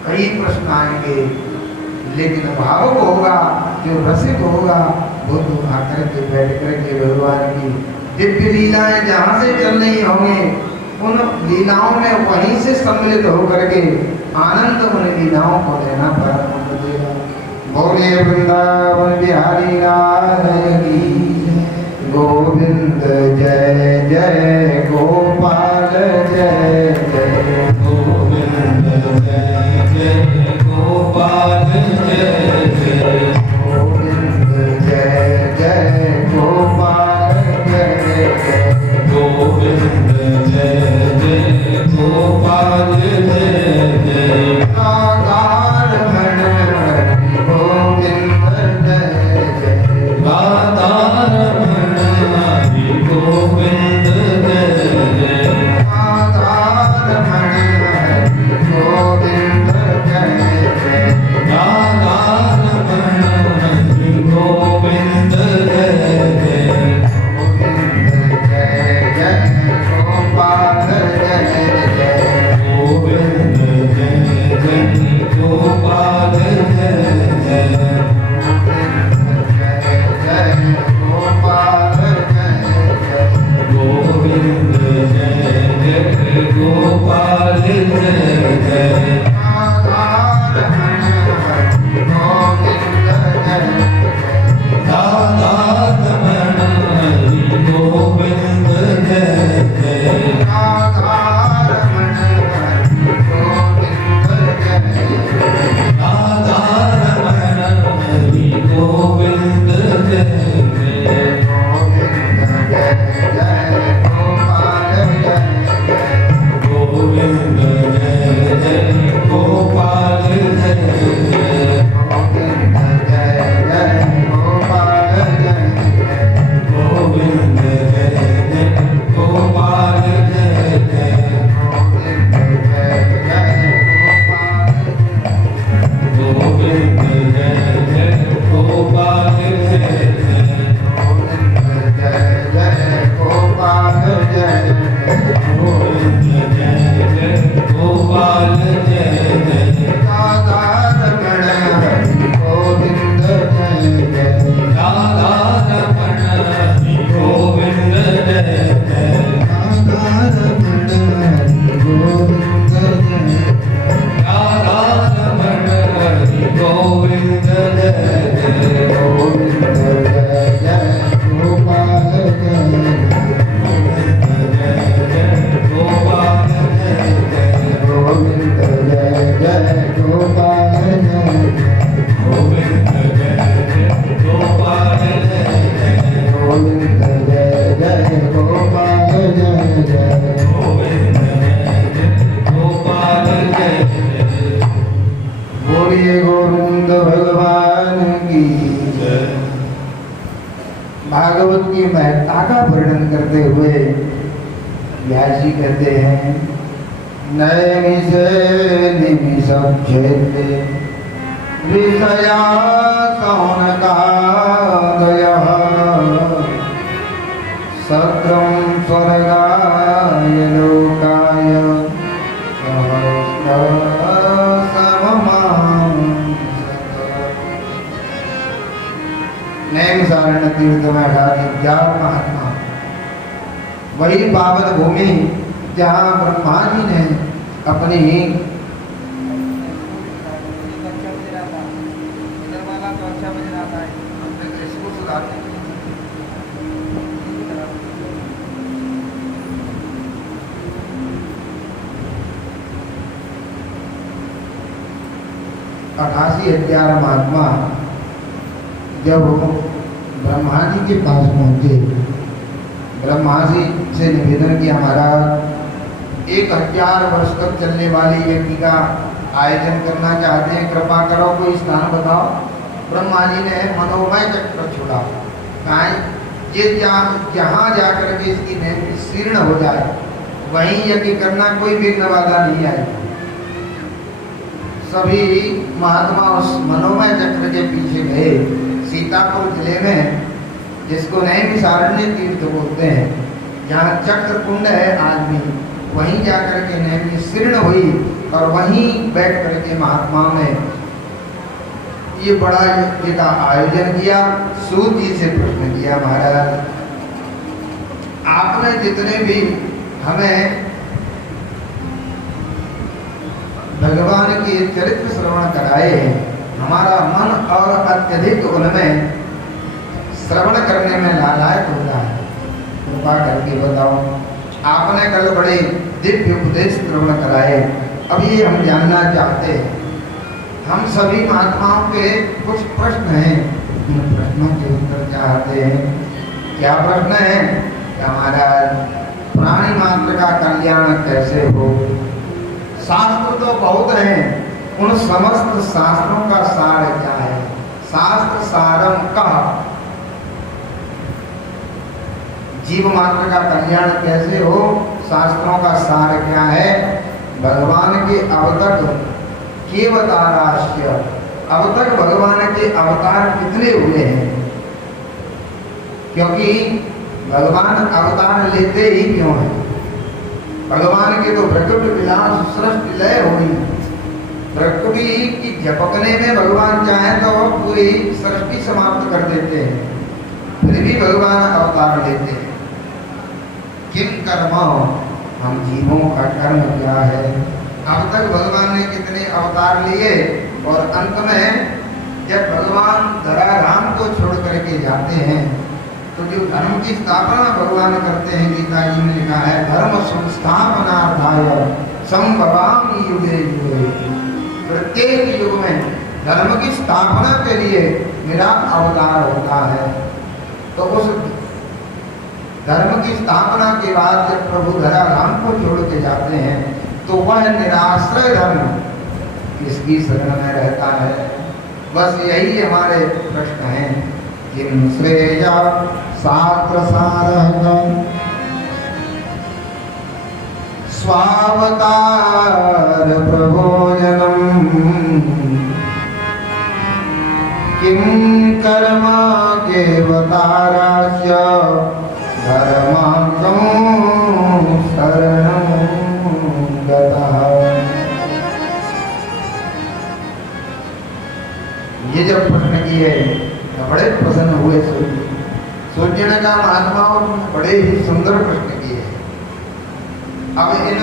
कई प्रश्न आएंगे। लेकिन भावुक होगा, जो रसिक होगा, वो तो आकर के बैठ करके भगवान की दिव्य लीलाएं जहाँ से चल रही होंगी, उन लीलाओं में वहीं से सम्मिलित होकर के आनंद उन लीलाओं को लेना प्रारंभ कर देगा। बोले वृंदावन बिहारी लाल की, गोविंद जय जय गोपाल जय जय, गोविंद जय जय गोपाल जय जय, गोविंद जय जय गोपाल जय जय, गोविंद जय जय गोपाल जय जय, आधार भण गोविंद जय जय, राधा भागवत की महत्ता का वर्णन करते हुए व्यास जी कहते हैं नैमिषे निमिषक्षेत्रे ऋषया सौनकादयः सत्रं स्वर्गाय लोकाय नैमिषारण्य तीर्थ में 11 महात्मा, वही पावन भूमि जहाँ ब्रह्मा जी ने अपनी अठासी 11 महात्मा जब ब्रह्मा जी के पास पहुंचे, ब्रह्मा जी से निवेदन किया महाराज 1000 वर्ष तक चलने वाली यज्ञ का आयोजन करना चाहते हैं, कृपा करो कोई स्थान बताओ। ब्रह्मा जी ने मनोमय चक्र छोड़ा, कहा ये जहाँ जाकर के इसकी नेम शीर्ण हो जाए वहीं यज्ञ करना, कोई विघ्न बाधा नहीं आए। सभी महात्मा उस मनोमय चक्र के पीछे गए। सीतापुर जिले में, जिसको नैमिषारण्य तीर्थ बोलते हैं, जहाँ चक्र कुंड है आज भी, वहीं जाकर के नैमी शीर्ण हुई और वहीं बैठ करके महात्माओं ने ये बड़ा यज्ञ का आयोजन किया। सूत जी से प्रश्न किया महाराज आपने जितने भी हमें भगवान के चरित्र श्रवण कराए हैं, हमारा मन और अत्यधिक उनमें श्रवण करने में लालायत होता है, कृपा करके बताओ। आपने कल बड़े दिव्य उपदेश श्रवण कराए, अब ये हम जानना चाहते हैं। हम सभी महात्माओं के कुछ प्रश्न हैं, उन प्रश्नों के उत्तर चाहते हैं। क्या प्रश्न है? हमारा प्राणी मात्र का कल्याण कैसे हो? शास्त्र तो बहुत हैं, उन समस्त शास्त्रों का सार क्या है? शास्त्र सारम का जीव मात्र का कल्याण कैसे हो, शास्त्रों का सार क्या है? भगवान के अवतक केवताराश्य, अब तक भगवान के अवतार कितने हुए हैं? क्योंकि भगवान अवतार लेते ही क्यों हैं? भगवान के तो प्रकृति विलास सृष्टि लय हुई, प्रकृति की झपकने में भगवान चाहे तो पूरी सृष्टि समाप्त कर देते हैं, फिर भी भगवान अवतार लेते हैं। किम कर्म, हम जीवों का कर्म क्या है? अब तक भगवान ने कितने अवतार लिए और अंत में जब भगवान धराधाम को छोड़ करके जाते हैं तो जो धर्म की स्थापना भगवान करते हैं, गीता जी में लिखा है धर्म संस्थापनार्थाय संभवामि युगे युगे, प्रत्येक युग में धर्म की स्थापना के लिए मेरा अवतार होता है। तो उस धर्म की स्थापना के बाद जब प्रभु धराधाम को छोड़ के जाते हैं तो वह निराश्रय धर्म किसकी शरण में रहता है? बस यही हमारे प्रश्न हैं। किम श्रेया शास्त्र सारः स्वावतार प्रभोजनम, किम कर्म केवतारास्य धर्मार्थं शरणं गतः। ये जब प्रश्न किए तो बड़े प्रसन्न हुए सूर्य का महात्माओं बड़े ही सुंदर प्रश्न किए। अब इन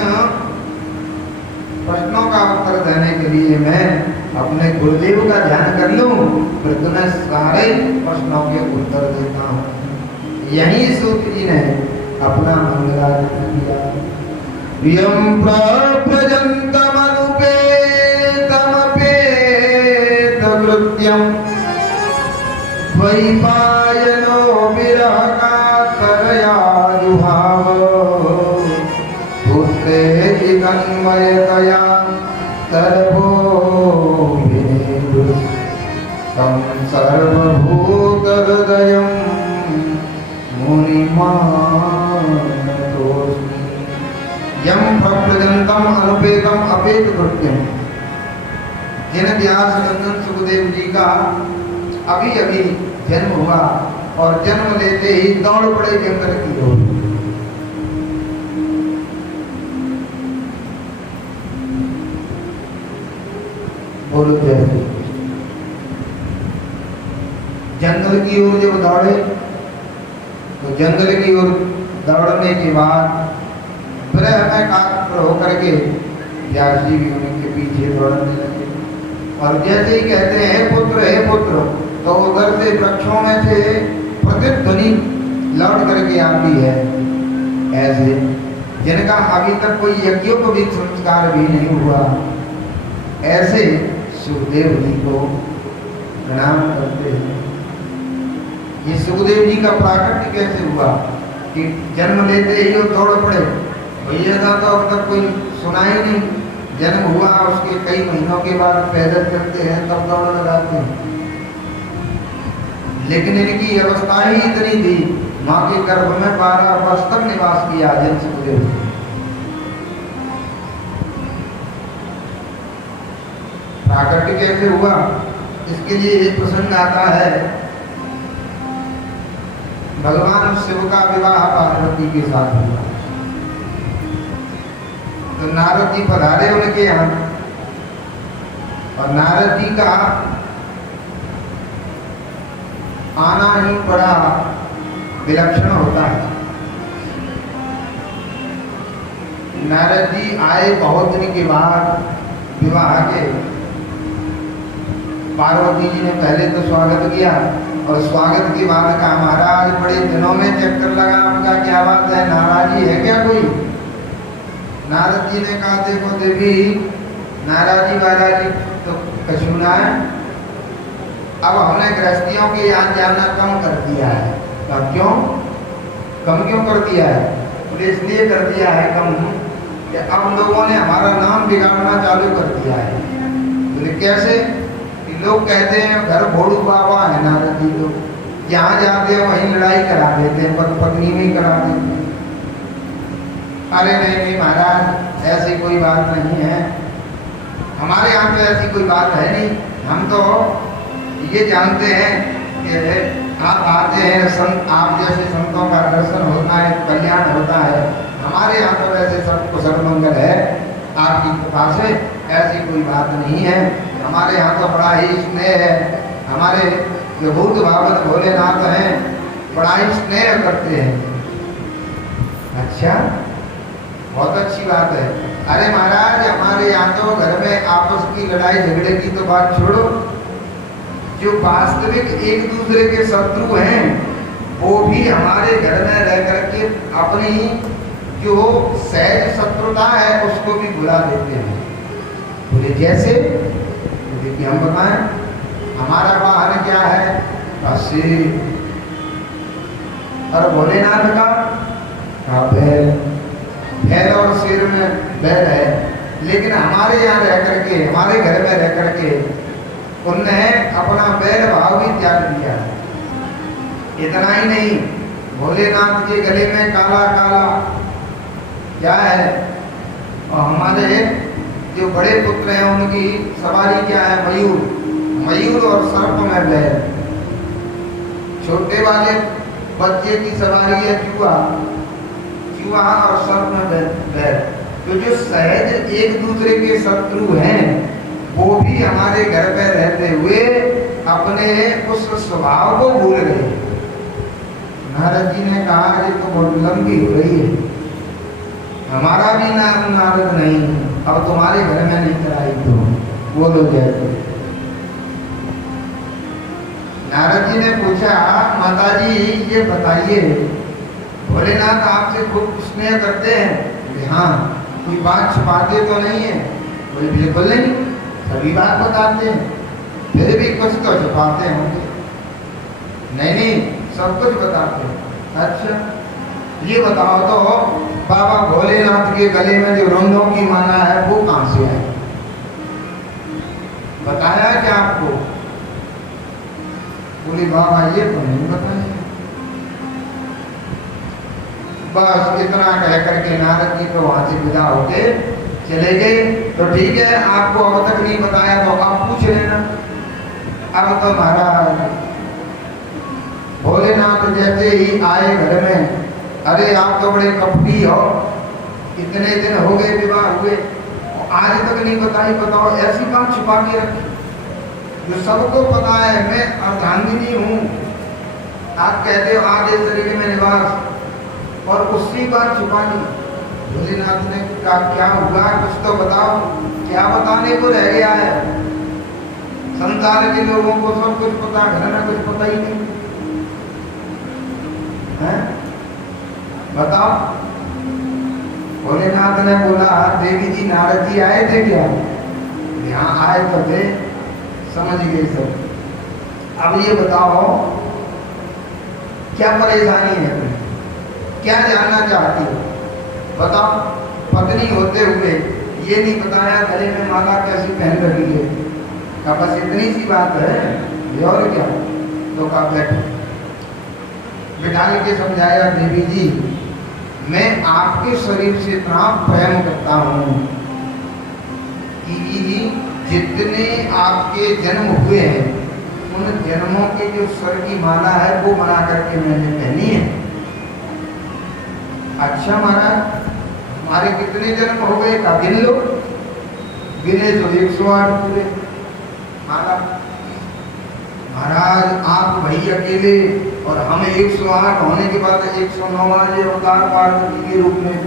प्रश्नों का उत्तर देने के लिए मैं अपने गुरुदेव का ध्यान कर लूं, फिर तुम्हें सारे प्रश्नों के उत्तर देता हूँ। यही सूर्य जी ने अपना मंगलाचरण किया। यम प्रजंतमनुपेतमपेत कृत्यम वैपायनो विरह कातरया जुहाव भूते जिगन्मयतया तरभो विनेदु तं सर्वभूत हृदयं मानतोऽस्मि। यम प्रव्रजन्तम अनुपेतम अपेत कृत्यम। जिन व्यास नंदन सुखदेव जी का अभी अभी जन्म हुआ और जन्म लेते ही दौड़ पड़े जंगल की ओर। बोलो जय। जंगल की ओर जब दौड़े तो जंगल की ओर दौड़ने के बाद विरह में कातर होकर के व्यास जी भी उनके पीछे दौड़ने लगे। और जैसे ही कहते हैं हे पुत्र, तो उधर से वृक्षों में से प्रतिध्वनि लौट करके आती है। ऐसे जिनका अभी तक कोई यज्ञोपवीत संस्कार भी नहीं हुआ, ऐसे सुखदेव जी को प्रणाम करते हैं। ये सुखदेव जी का प्राकट्य कैसे हुआ कि जन्म लेते ही वो दौड़ पड़े? भैया था तो अब तक कोई सुना ही नहीं। जन्म हुआ उसके कई महीनों के बाद पैदल चलते हैं तब दौड़ लगाते हैं। लेकिन इनकी अवस्था ही इतनी थी, माँ के गर्भ में 12 वर्ष तक निवास किया जन सुखदेव। प्राकट्य कैसे हुआ इसके लिए एक प्रसंग आता है। भगवान शिव का विवाह पार्वती के साथ हुआ तो नारद जी पधारे उनके यहाँ। और नारद जी का आना ही बड़ा विलक्षण होता है। नारद जी आए बहुत दिन के बाद विवाह के। पार्वती जी ने पहले तो स्वागत किया और स्वागत के बाद कहा महाराज बड़े दिनों में चक्कर लगा आपका, क्या बात है, नाराजी है क्या कोई? नारद जी ने कहा देखो देवी, नाराजी वाराजी तो कछु ना है। अब हमने गृहस्थियों के यहाँ जाना कम कर दिया है। अब क्यों कम क्यों कर दिया है? बोले इसलिए कर दिया है कम कि अब लोगों ने हमारा नाम बिगाड़ना चालू कर दिया है। बोले कैसे? कि लोग कहते हैं घर भोड़ू बाबा है नारद जी, लोग जहाँ जाते हैं वहीं लड़ाई करा देते हैं, पत्नी में करा देते हैं। अरे नहीं महाराज, ऐसी कोई बात नहीं है, हमारे यहाँ पे ऐसी कोई बात है नहीं। हम तो ये जानते हैं कि आप आते हैं, आप जैसे संतों का दर्शन होता है, कल्याण होता है। हमारे यहाँ तो वैसे सब कुशल मंगल है, आपकी कृपा से ऐसी कोई बात नहीं है। हमारे यहाँ तो बड़ा ही स्नेह है, हमारे जो भूत भावत भोलेनाथ हैं बड़ा ही स्नेह करते हैं। अच्छा, बहुत अच्छी बात है। अरे महाराज हमारे यहाँ तो घर में आपस की लड़ाई झगड़े की तो बात छोड़ो, जो वास्तविक एक दूसरे के शत्रु हैं वो भी हमारे घर में रह करके अपनी जो सहज शत्रुता है उसको भी भुला देते हैं। बोले जैसे? देखिए हम बताएं, हमारा वाहन क्या है? रस्सी। और भोलेनाथ का बैल। बैल और शेर में बैल है, लेकिन हमारे यहाँ रह करके, हमारे घर में रह करके उनने अपना बैल भाव भी त्याग दिया। इतना ही नहीं, भोलेनाथ के गले में काला काला क्या है? और हमारे जो बड़े पुत्र हैं उनकी सवारी क्या है? मयूर। मयूर और सर्प में बैल। छोटे वाले बच्चे की सवारी है चूहा। चूहा और सर्प में बैल। तो जो सहज एक दूसरे के शत्रु हैं वो भी हमारे घर पे रहते हुए अपने उस स्वभाव को भूल गए। नारद जी ने कहा ये तो बहुत लंबी हो रही है, हमारा भी नाम नारद नहीं, अब तुम्हारे घर में नहीं कराई तो बोलो जय। नारद जी ने पूछा माता जी ये बताइए भोलेनाथ आपसे खूब स्नेह करते हैं? हाँ। कोई बात छुपाते तो नहीं है? बोले बिल्कुल नहीं, सभी बात बताते हैं, फिर भी कुछ तो छुपाते होंगे। नहीं सब कुछ बताते हैं। अच्छा ये बताओ तो बाबा भोलेनाथ के गले में जो रंगों की माला है वो कहाँ से है? बताया क्या आपको? बोले बाबा ये तो नहीं बताया। बस इतना कह करके नारद जी तो वहां से विदा होके चले गए। तो ठीक है, आपको अब तक नहीं बताया तो आप पूछ लेना। अब तो महाराज भोलेनाथ जैसे ही आए घर में, अरे आप तो बड़े कपटी हो, कितने दिन हो गए विवाह हुए, आज तक नहीं बताई, बताओ ऐसी बात छुपा के रखी जो सबको पता है मैं अर्धांगिनी हूँ। आप कहते हो आधे शरीर में निवास, और उसी बात छुपा ली। भोलेनाथ ने कहा क्या हुआ, कुछ तो बताओ, क्या बताने को रह गया है? संसार के लोगों को सब कुछ पता, घर में कुछ पता ही नहीं है, बताओ। भोलेनाथ ने बोला देवी जी नारद जी आए थे क्या? यहाँ आए तो थे, समझ गए सब। अब ये बताओ क्या परेशानी है तुम्हें, क्या जानना चाहती हो, बताओ। पत्नी होते हुए ये नहीं बताया गले में माला कैसी पहन रखी है, का बस इतनी सी बात है, ये और क्या? तो कहा बैठो, बिठा के समझाया देवी जी मैं आपके शरीर से इतना प्रेम करता हूँ कि जितने आपके जन्म हुए हैं उन जन्मों के जो स्वर की माला है वो बना करके मैंने पहनी है। अच्छा महाराज हमारे कितने जन्म हो गए का गिन लो, गिने तो 108 पूरे माला। महाराज आप भाई अकेले और हम 108 होने के बाद 109 वाले अवतार पार्वती के रूप में,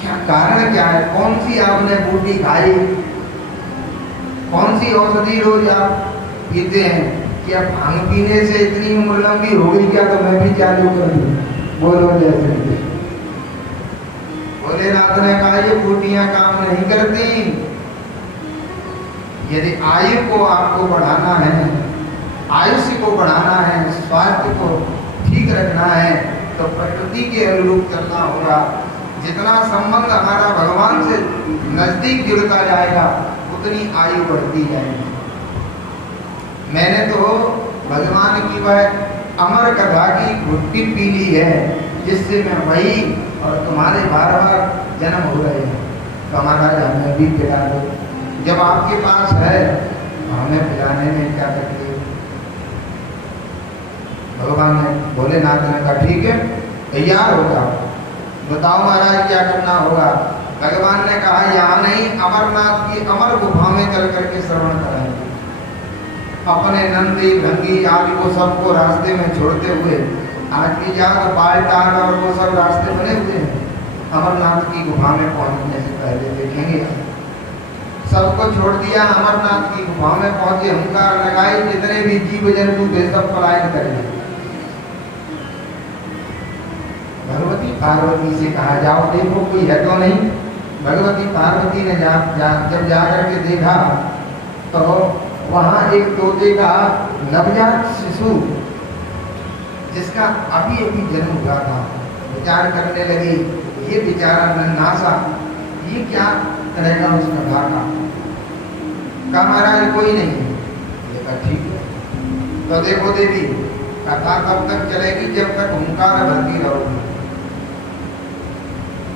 क्या कारण क्या है? कौन सी आपने बूटी खाई, कौन सी औषधि रोज आप पीते हैं? क्या भांग पीने से इतनी उम्र लंबी हो गई क्या? तो मैं भी चालू कर दूं, बोलो जैसे। भोलेनाथ ने कहा ये बूटियां काम नहीं करती। यदि आयु को आपको बढ़ाना है, आयुष्य को बढ़ाना है, स्वास्थ्य को ठीक रखना है तो प्रकृति के अनुरूप चलना होगा। जितना संबंध हमारा भगवान से नजदीक जुड़ता जाएगा उतनी आयु बढ़ती जाएगी। मैंने तो भगवान की वह अमर कथा की घुट्टी पी ली है जिससे मैं वही और तुम्हारे बार बार जन्म हो रहे हैं, तो हमारा हमें भी पिला दो। जब आपके पास है तो हमें पिलाने में क्या तकलीफ? भगवान ने भोलेनाथ ने कहा ठीक है तैयार हो जाओ, बताओ महाराज क्या करना होगा। भगवान ने कहा यहाँ नहीं, अमरनाथ की अमर गुफा में चल करके श्रवण कराएंगे। अपने नंदी भंगी आदि को सबको रास्ते में छोड़ते हुए, आज की जाग बालटाल और वो सब रास्ते बने हुए हैं, अमरनाथ की गुफा में पहुंचने से पहले देखेंगे। सबको छोड़ दिया, अमरनाथ की गुफा में पहुंचे, हुंकार लगाई, जितने भी जीव जंतु थे सब पलायन करेंगे। भगवती पार्वती से कहा जाओ देखो कोई है तो नहीं। भगवती पार्वती ने जब जाकर के देखा तो वहां एक तोते का नवजात शिशु जिसका अभी अभी जन्म हुआ था, विचार करने लगी ये बेचारा नन्हासा ये क्या करेगा उसका घाटा। कहा महाराज कोई नहीं। देखा ठीक है, तो देखो देवी कथा तब तक चलेगी जब तक हुंकार भरती रहोगी।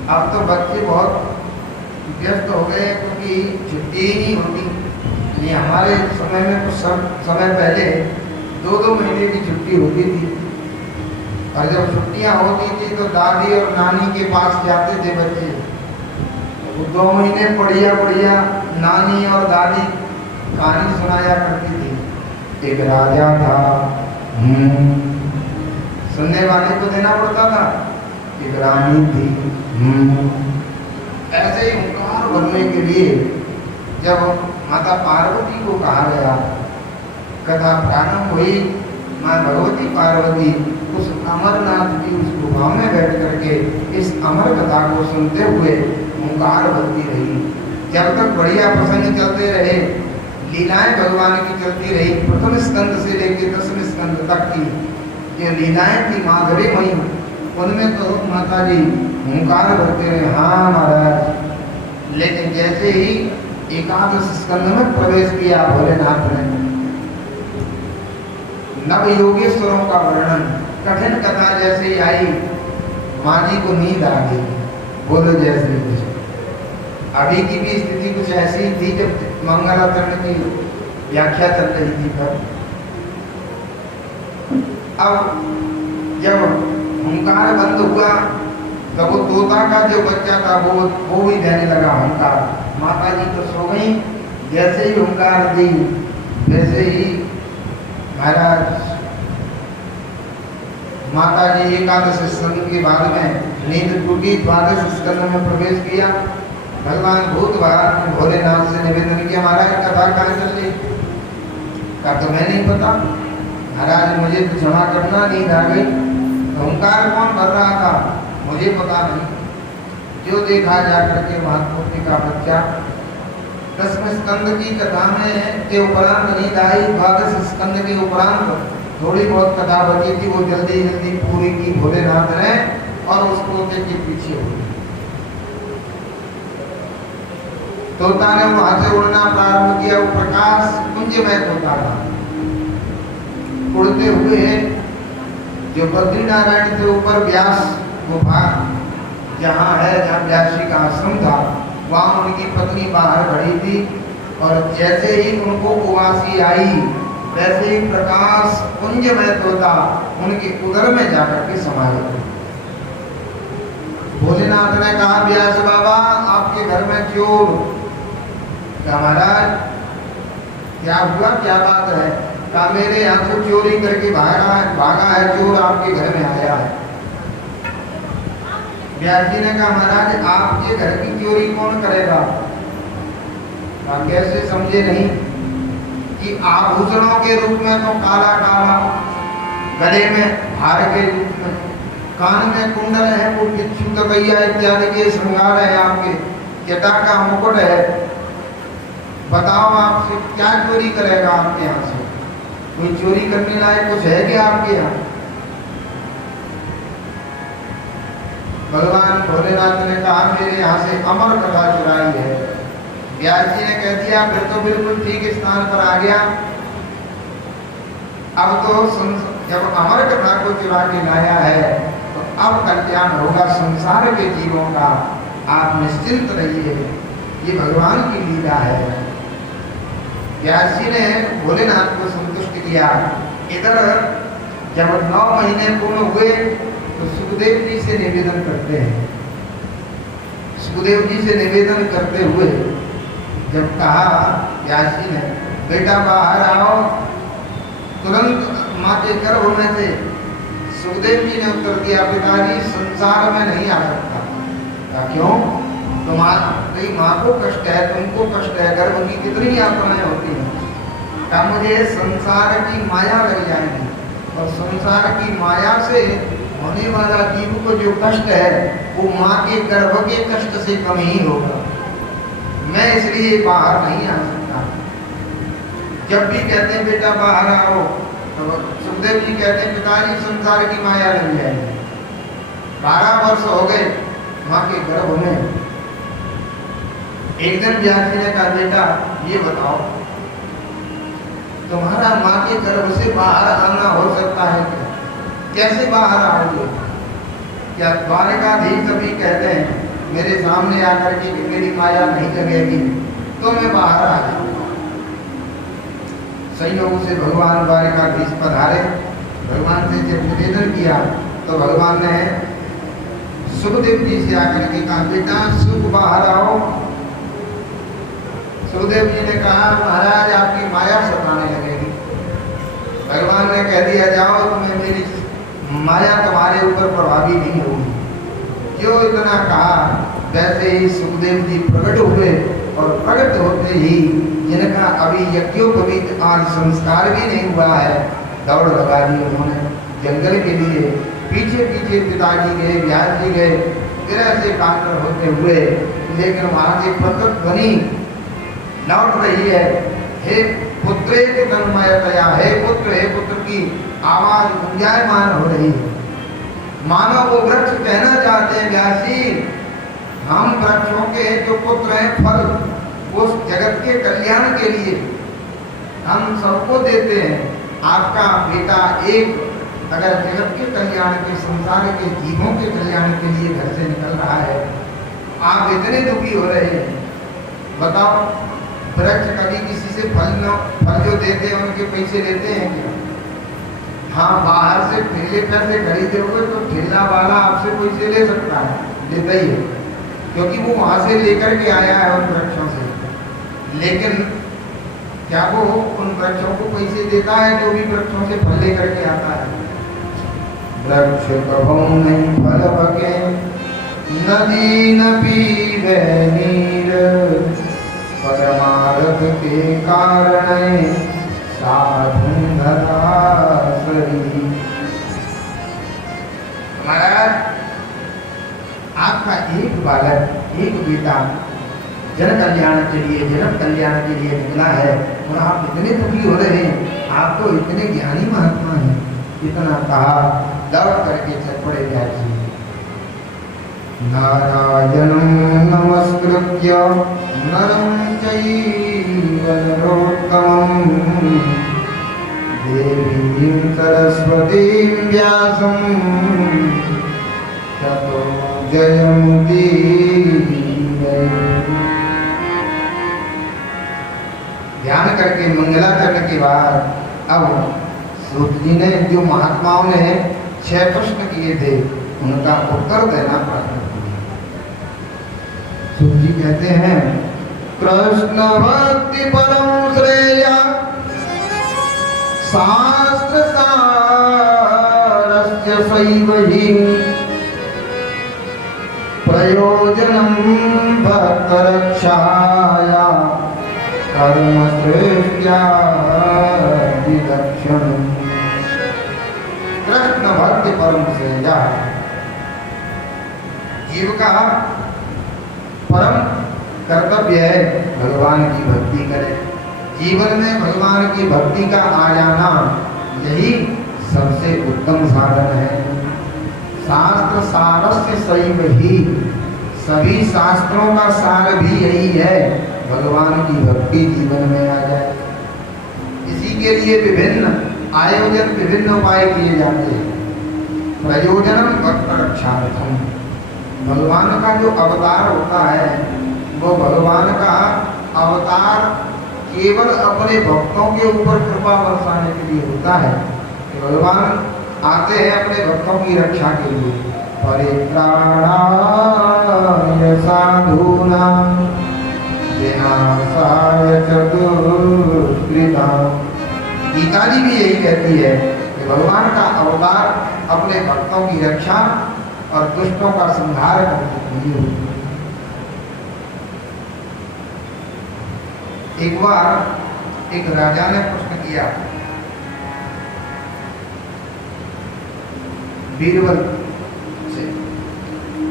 अब तो बच्चे बहुत व्यस्त हो गए क्योंकि छुट्टी ही नहीं होती। ये हमारे समय में कुछ समय पहले 2-2 महीने की छुट्टी होती थी, और जब छुट्टियां होती थी तो दादी और नानी के पास जाते थे बच्चे। तो 2 महीने बढ़िया नानी और दादी कहानी सुनाया करती थी। एक राजा था, सुनने वाले को देना पड़ता था। एक रानी थी, ऐसे ही हुंकार भरने के लिए जब माता पार्वती को कहा गया, कथा प्रारंभ हुई। माँ भगवती पार्वती उस अमरनाथ की उस गुफा में बैठ करके इस अमर कथा को सुनते हुए हुंकार भरती रही। जब तक बढ़िया प्रसंग चलते रहे, लीलाएं भगवान की चलती रही। प्रथम स्कंद से लेकर 10वें स्कंद तक की जो लीलाएं थी माधुर्यमयी, उनमें तो माता जी हुंकार भरते रहे, हाँ महाराज। लेकिन जैसे ही एकादश स्कंद में प्रवेश किया भोलेनाथ ने, नव योगेश्वरों का वर्णन, कठिन कथा जैसे ही आई माँ जी को नींद आ गई। बोलो जय श्री कृष्ण। अभी की भी स्थिति कुछ ऐसी ही थी जब मंगलाचरण की व्याख्या चल रही थी पर अब जब हुंकार बंद हुआ तब वो तोता का जो बच्चा था वो भी देने लगा हुंकार। माता जी तो सो गई, जैसे ही हुंकार दी वैसे ही महाराज माता जी एकादश स्कंद के बाद में नींद टूटी, द्वादश स्कंद में प्रवेश किया। भगवान भूतनाथ भोलेनाथ से निवेदन किया, महाराज कथा कहाँ चल रही? का तो मैं नहीं पता महाराज, मुझे तो क्षमा करना, नींद आ गई। ओंकार कौन भर रहा था मुझे पता नहीं। जो देखा जाकर के महापुरुष का बच्चा 10वें स्कंद की कथा में के उपरांत नींद आई। द्वादश स्कंद के उपरांत थोड़ी बहुत कथा बची थी, वो जल्दी जल्दी पूरी की भोलेनाथ ने और उसको के पीछे हो गई। तोता ने वहां से उड़ना प्रारंभ किया। वो प्रकाश पुंज में तोता था। उड़ते हुए जो बद्रीनारायण के ऊपर व्यास गुफा जहाँ है, जहाँ व्यासी का आश्रम था, वहाँ उनकी पत्नी बाहर खड़ी थी और जैसे ही उनको उवासी आई वैसे ही प्रकाश पुंज में तोता उनके उदर में जाकर के समा गया। भोलेनाथ ने कहा, व्यास बाबा आपके घर में चोर। क्या महाराज क्या हुआ, क्या बात है? कहा मेरे यहाँ से चोरी करके भागा है चोर, आपके घर में आया है। व्यास जी ने कहा, महाराज आपके घर की चोरी कौन करेगा? कैसे समझे नहीं कि आभूषणों के रूप में तो काला काला, गले में हार के रूप में, कान में कुंडल है, वो बिच्छू तबैया इत्यादि के श्रृंगार है, आपके जटा का मुकुट है। बताओ आपसे क्या चोरी करेगा आपके यहाँ से? कोई चोरी करने लायक कुछ है क्या आपके यहाँ? भगवान भोलेनाथ ने कहा, मेरे यहाँ से अमर कथा चुराई है। व्यास जी ने कह दिया, फिर तो बिल्कुल ठीक स्थान पर आ गया। अब तो जब अमर कथा को चुरा के लाया है तो अब कल्याण होगा संसार के जीवों का, आप निश्चिंत रहिए, ये भगवान की लीला है। व्यास जी ने भोलेनाथ को संतुष्ट किया। इधर जब 9 महीने पूर्ण हुए तो सुखदेव जी से निवेदन करते हैं। सुखदेव जी से निवेदन करते हुए जब कहा व्यास जी ने, बेटा बाहर आओ, तुरंत माँ के गर्भ में से सुखदेव जी ने उत्तर दिया, पिताजी संसार में नहीं आ सकता। क्या क्यों? तुम्हारी माँ को कष्ट है, तुमको कष्ट है, गर्भ की कितनी यातनाएं होती हैं। क्या मुझे संसार की माया लग जाएगी और संसार की माया से होने वाला जीव को जो कष्ट है वो माँ के गर्भ के कष्ट से कम ही होगा। मैं इसलिए बाहर नहीं आ सकता। जब भी कहते हैं बेटा बाहर आओ तो सुखदेव जी कहते हैं, पिताजी संसार की माया लग जाएगी। 12 वर्ष हो गए माँ के गर्भ में। एक दिन व्यास जी ने कहा, बेटा ये बताओ, तुम्हारा माँ के गर्भ से बाहर आना हो सकता है क्या? कैसे बाहर आओगे? क्या द्वारकाधीश सभी कहते हैं मेरे सामने आकर के मेरी माया नहीं लगेगी तो मैं बाहर आ जाऊंगा। संयोग से भगवान द्वारकाधीश पधारे। भगवान से जब निवेदन किया तो भगवान ने सुखदेव जी से आकर के कहा, बेटा सुख बाहर आओ। सुखदेव जी ने कहा, महाराज आपकी माया सताने लगेगी। भगवान ने कह दिया, जाओ, तुम्हें मेरी माया तुम्हारे ऊपर प्रभावी नहीं होगी। जो इतना कहा वैसे ही सुखदेव जी प्रकट हुए और प्रकट होते ही जिनका अभी यज्ञोपवीत आज संस्कार भी नहीं हुआ है, दौड़ लगा दी उन्होंने जंगल के लिए। पीछे पीछे पिताजी गए, व्यास जी गए, तरह से कातर होते हुए, लेकिन वहां से प्रतिध्वनि लौट रही है, हे पुत्रे तन्मयतया, हे पुत्र की आवाज गुंजायमान हो रही है। मानो वो वृक्ष कहना चाहते हैं, व्यास जी हम वृक्षों के जो पुत्र हैं, फल उस जगत के कल्याण के लिए हम सबको देते हैं। आपका बेटा एक अगर जगत के कल्याण के, संसार के जीवों के कल्याण के लिए घर से निकल रहा है, आप इतने दुखी हो रहे हैं, बताओ वृक्ष कभी किसी से फल जो देते हैं उनके पैसे लेते हैं क्या? हाँ, बाहर से ठेले पर से खरीदोगे तो ठेला वाला आपसे पैसे ले सकता है, लेता ही है, क्योंकि वो वहां से लेकर के आया है उन वृक्षों से। लेकिन क्या वो उन वृक्षों को पैसे देता है जो भी वृक्षों से फल लेकर के आता है? वृक्ष कभू नहीं फल बके, नदी न पीवे नीर, परमार्थ के कारण साधन धरासरी। महाराज, आपका एक बालक, एक बेटा जन कल्याण के लिए, जन्म कल्याण के लिए निकला है और आप इतने दुखी हो रहे हैं। आप तो इतने ज्ञानी महात्मा हैं, इतना कहा लौट करके चल पड़े व्यास। नारायणं नमस्कृत्य नरं चैव नरोत्तमं, देवीं सरस्वतीं व्यासं ततो जयमुदीरये। ध्यान करके मंगला करने के बाद अब सूत जी ने, जो महात्माओं ने 6 प्रश्न किए थे, उनका उत्तर देना प्रारंभ किया। सूत जी कहते हैं, कृष्ण भक्ति परम श्रेय, शास्त्र सारस्य सैव हि, प्रयोजनं भक्त रक्षाया, कर्म श्रेष्ठा विलक्षणम्। कृष्ण भक्ति परम श्रेय, जीव का परम कर्तव्य है भगवान की भक्ति करे। जीवन में भगवान की भक्ति का आ जाना, यही सबसे उत्तम साधन है। शास्त्र सारस्य सैव ही, सभी शास्त्रों का सार भी यही है, भगवान की भक्ति जीवन में आ जाए। इसी के लिए विभिन्न आयोजन, विभिन्न उपाय किए जाते हैं। प्रयोजनम भक्त रक्षार्थम, भगवान का जो अवतार होता है, वो भगवान का अवतार केवल अपने भक्तों के ऊपर कृपा बरसाने के लिए होता है। भगवान आते हैं अपने भक्तों की रक्षा के लिए। परित्राणाय साधूनां विनाशाय च दुष्कृतां। गीता जी भी यही कहती है कि भगवान का अवतार अपने भक्तों की रक्षा और दुष्टों का संहार करने के लिए होता है। एक बार एक राजा ने प्रश्न किया बीरबल से,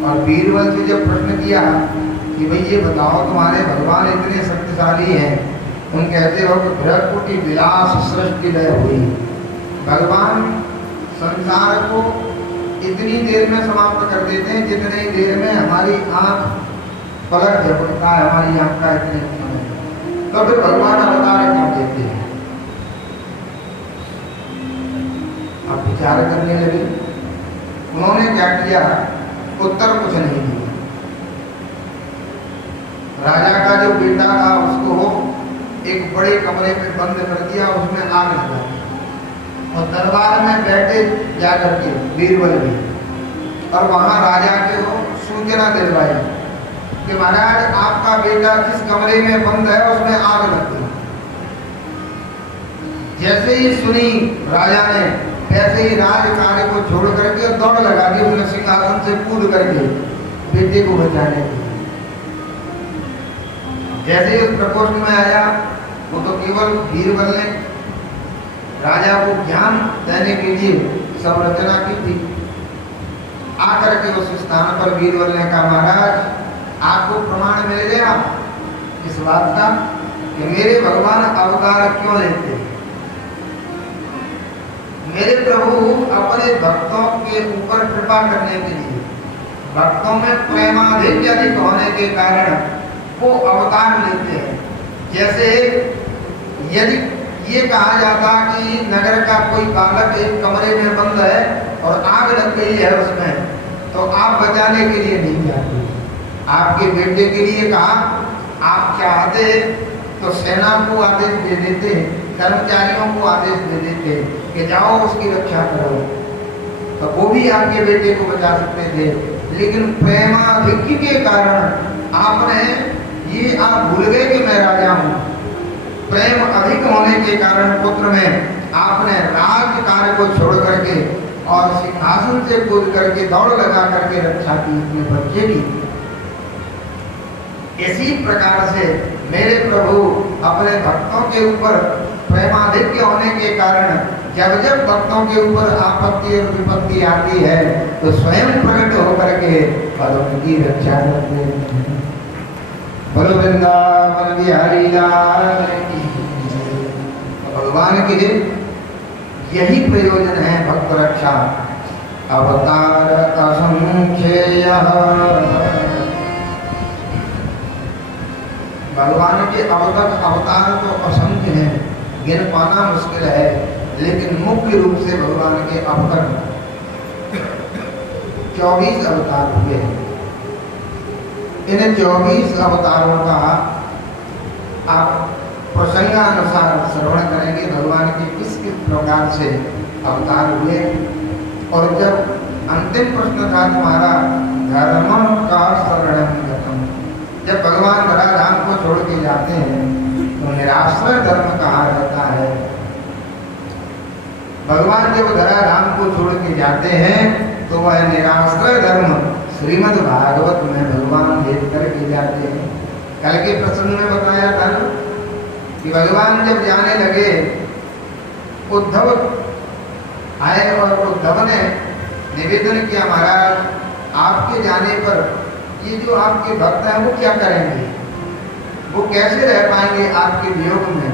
और बीरबल से जब प्रश्न किया कि भाई ये बताओ, तुम्हारे भगवान इतने शक्तिशाली हैं, तुम कहते हो कि बृहस्पति विलास सृष्टि लय हुई, भगवान संसार को इतनी देर में समाप्त कर देते हैं जितने देर में हमारी आंख पलक झपकता है, हमारी आंख का इतने समय, तो फिर भगवान अवतार क्यों देते हैं? आप विचार करने लगे। उन्होंने क्या किया? उत्तर कुछ नहीं दिया। राजा का जो बेटा था उसको एक बड़े कमरे में बंद कर दिया, उसमें आग लगा दी और दरबार में बैठे जाकर के बीरबल भी, और वहां राजा के वो सूचना दिलवाई कि महाराज आपका बेटा जिस कमरे में बंद है उसमें आग लग गई। जैसे ही सुनी राजा ने, वैसे ही राज कार्य को छोड़ करके दौड़ लगा दी, उसने सिंहासन से कूद करके बेटे को बचाने के लिए। जैसे ही उस प्रकोष्ठ में आया, वो तो केवल बीरबल ने राजा को ज्ञान देने के लिए सब रचना की थी। आकर के उस स्थान पर बीरबल ने कहा, महाराज आपको प्रमाण मिल गया इस बात का कि मेरे भगवान अवतार क्यों लेते हैं। मेरे प्रभु अपने भक्तों के ऊपर कृपा करने के लिए, भक्तों में प्रेमाधिक्य अधिक होने के कारण वो अवतार लेते हैं। जैसे ये कहा जाता कि नगर का कोई बालक एक कमरे में बंद है और आग लग गई है उसमें, तो आप बचाने के लिए नहीं जाते। आपके बेटे के लिए कहा, आप चाहते तो सेना को आदेश दे देते, कर्मचारियों को आदेश दे देते कि जाओ उसकी रक्षा करो, तो वो भी आपके बेटे को बचा सकते थे। लेकिन प्रेमाधिक्य के कारण आपने ये आप भूल गए कि मैं राजा हूँ। प्रेम अधिक होने के कारण पुत्र में आपने राज कार्य को छोड़ करके और सिंहासन से कूद करके दौड़ लगा करके रक्षा की अपने बच्चे की। इसी प्रकार से मेरे प्रभु अपने भक्तों के ऊपर प्रेमाधिक्य होने के कारण जब जब भक्तों के ऊपर आपत्ति और विपत्ति आती है तो स्वयं प्रकट होकर के और उनकी रक्षा करते हैं। बोलो वृंदावन बिहारी लाल की। भगवान के यही प्रयोजन है भक्त रक्षा। अवतार असंख्येय, भगवान के अवतार तो असंख्य हैं, गिन पाना मुश्किल है, लेकिन मुख्य रूप से भगवान के अब तक 24 अवतार हुए हैं। इन 24 अवतारों का आप प्रसंगानुसार श्रवण करेंगे भगवान के किस किस प्रकार से अवतार हुए। और जब अंतिम प्रश्न था तुम्हारा धर्म का शरणं गतम्, जब भगवान धराधाम को छोड़ के जाते हैं तो निराश्रय धर्म कहा जाता है। भगवान जब धराधाम को छोड़ के जाते हैं तो वह निराश्रय धर्म श्रीमद् भागवत में भगवान भेज करके जाते हैं। कल के प्रसंग में बताया था कि भगवान जब जाने लगे, उद्धव आए और उद्धव ने निवेदन किया, महाराज आपके जाने पर ये जो आपके भक्त हैं वो क्या करेंगे, वो कैसे रह पाएंगे आपके वियोग में।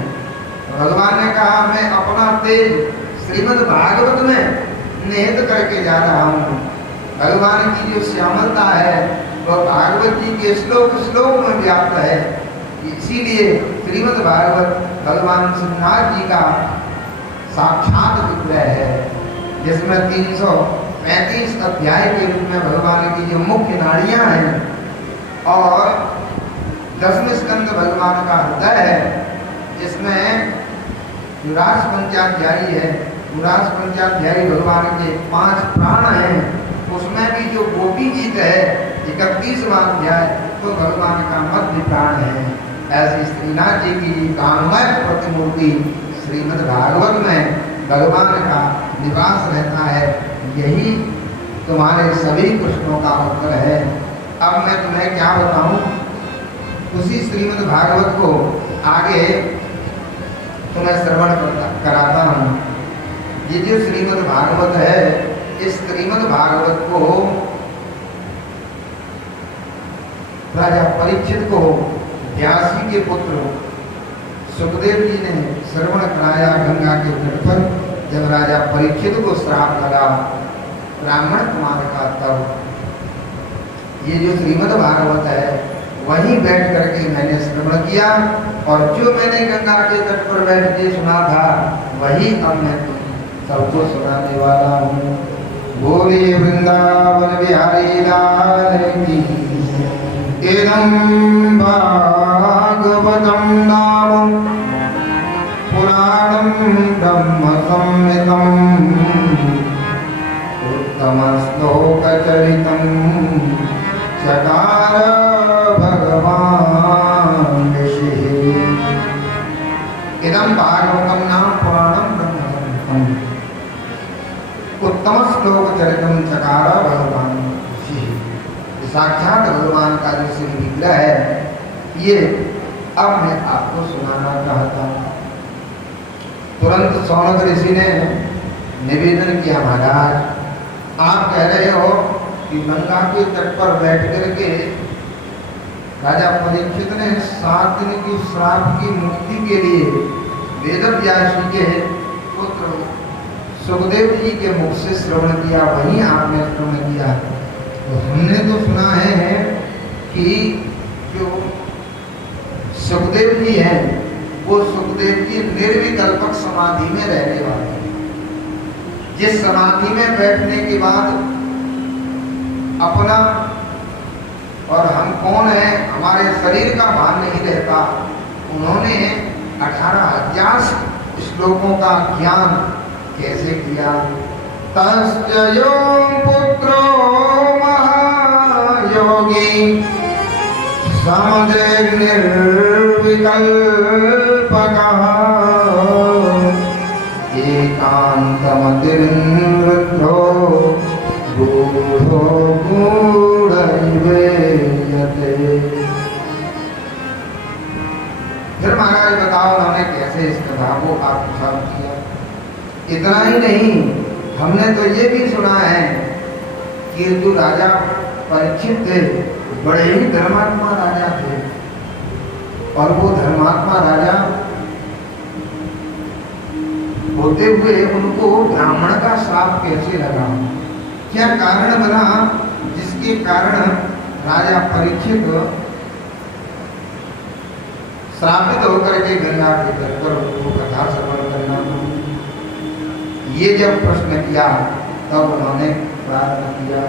भगवान ने कहा, मैं अपना तेज श्रीमद् भागवत में निहित करके जा रहा हूँ। भगवान की जो श्यामलता है वह भागवत जी के श्लोक श्लोक में व्याप्त है। इसीलिए श्रीमद् भागवत भगवान श्रीनाथ जी का साक्षात विग्रह है, जिसमें 335 अध्याय के रूप में भगवान की जो मुख्य नाड़ियां हैं और 10वें स्कंद भगवान का हृदय है, जिसमें मुरास पंचाध्यायी है। मुरास पंचाध्यायी भगवान के 5 प्राण हैं। उसमें भी जो गोपी गीत है 31वां अध्याय तो भगवान का मध्य प्राण है। ऐसी श्रीनाथ जी की काममय प्रतिमूर्ति श्रीमद् भागवत में भगवान का निवास रहता है। यही तुम्हारे सभी प्रश्नों का उत्तर है। अब मैं तुम्हें क्या बताऊं, उसी श्रीमद् भागवत को आगे तुम्हें श्रवण कराता हूँ। ये जो श्रीमद् भागवत है, इस श्रीमद् भागवत को राजा परीक्षित को व्यासी के पुत्र सुखदेव जी ने श्रवण कराया गंगा के तट पर। जब राजा परीक्षित को श्राप लगा ब्राह्मण कुमार का, तब ये जो श्रीमद् भागवत है वहीं बैठ करके मैंने श्रवण किया, और जो मैंने गंगा के तट पर बैठ के सुना था वही अब मैं सबको सुनाने वाला हूँ। बोलिए वृंदावन बिहारी लाल की। इदं भागवतं नाम पुराणं ब्रह्म संहितं उत्तमश्लोकचरितं चकार भगवान् ऋषिः। इदं भागवतं नाम पुराणं ब्रह्म संहितं उत्तम श्लोक चरितम चकार भगवान ऋषि। साक्षात भगवान का जो श्री विग्रह है, ये अब मैं आपको सुनाना चाहता हूँ। तुरंत सौनक ऋषि ने निवेदन किया, महाराज आप कह रहे हो कि गंगा के तट पर बैठ करके राजा परीक्षित ने 7 दिन की श्राप की मुक्ति के लिए वेद व्यास जी के पुत्र सुखदेव जी के मुख से श्रवण किया, वहीं आपने श्रवण किया। तो हमने तो सुना है कि जो सुखदेव जी हैं वो सुखदेव जी निर्विकल्प कल्पक समाधि में रहने वाले हैं। जिस समाधि में बैठने के बाद अपना और हम कौन है, हमारे शरीर का भान नहीं रहता, उन्होंने 18,000 श्लोकों का ज्ञान कैसे किया। तस्य पुत्रो महायोगी समदृग्निर्विकल्पकः एकान्तमतिर्वृद्धो गूढो गूढैवेयते। फिर महाराज बताओ उन्होंने कैसे इस कथा को आत्मसात किया। इतना ही नहीं, हमने तो ये भी सुना है कि जो राजा परीक्षित थे बड़े ही धर्मात्मा राजा थे, और वो धर्मात्मा राजा होते हुए उनको ब्राह्मण का श्राप कैसे लगा, क्या कारण बना जिसके कारण राजा परीक्षित श्रापित होकर के गंगा के तट पर उनको कथा श्रवण करना। ये जब प्रश्न किया तब उन्होंने प्रार्थना किया,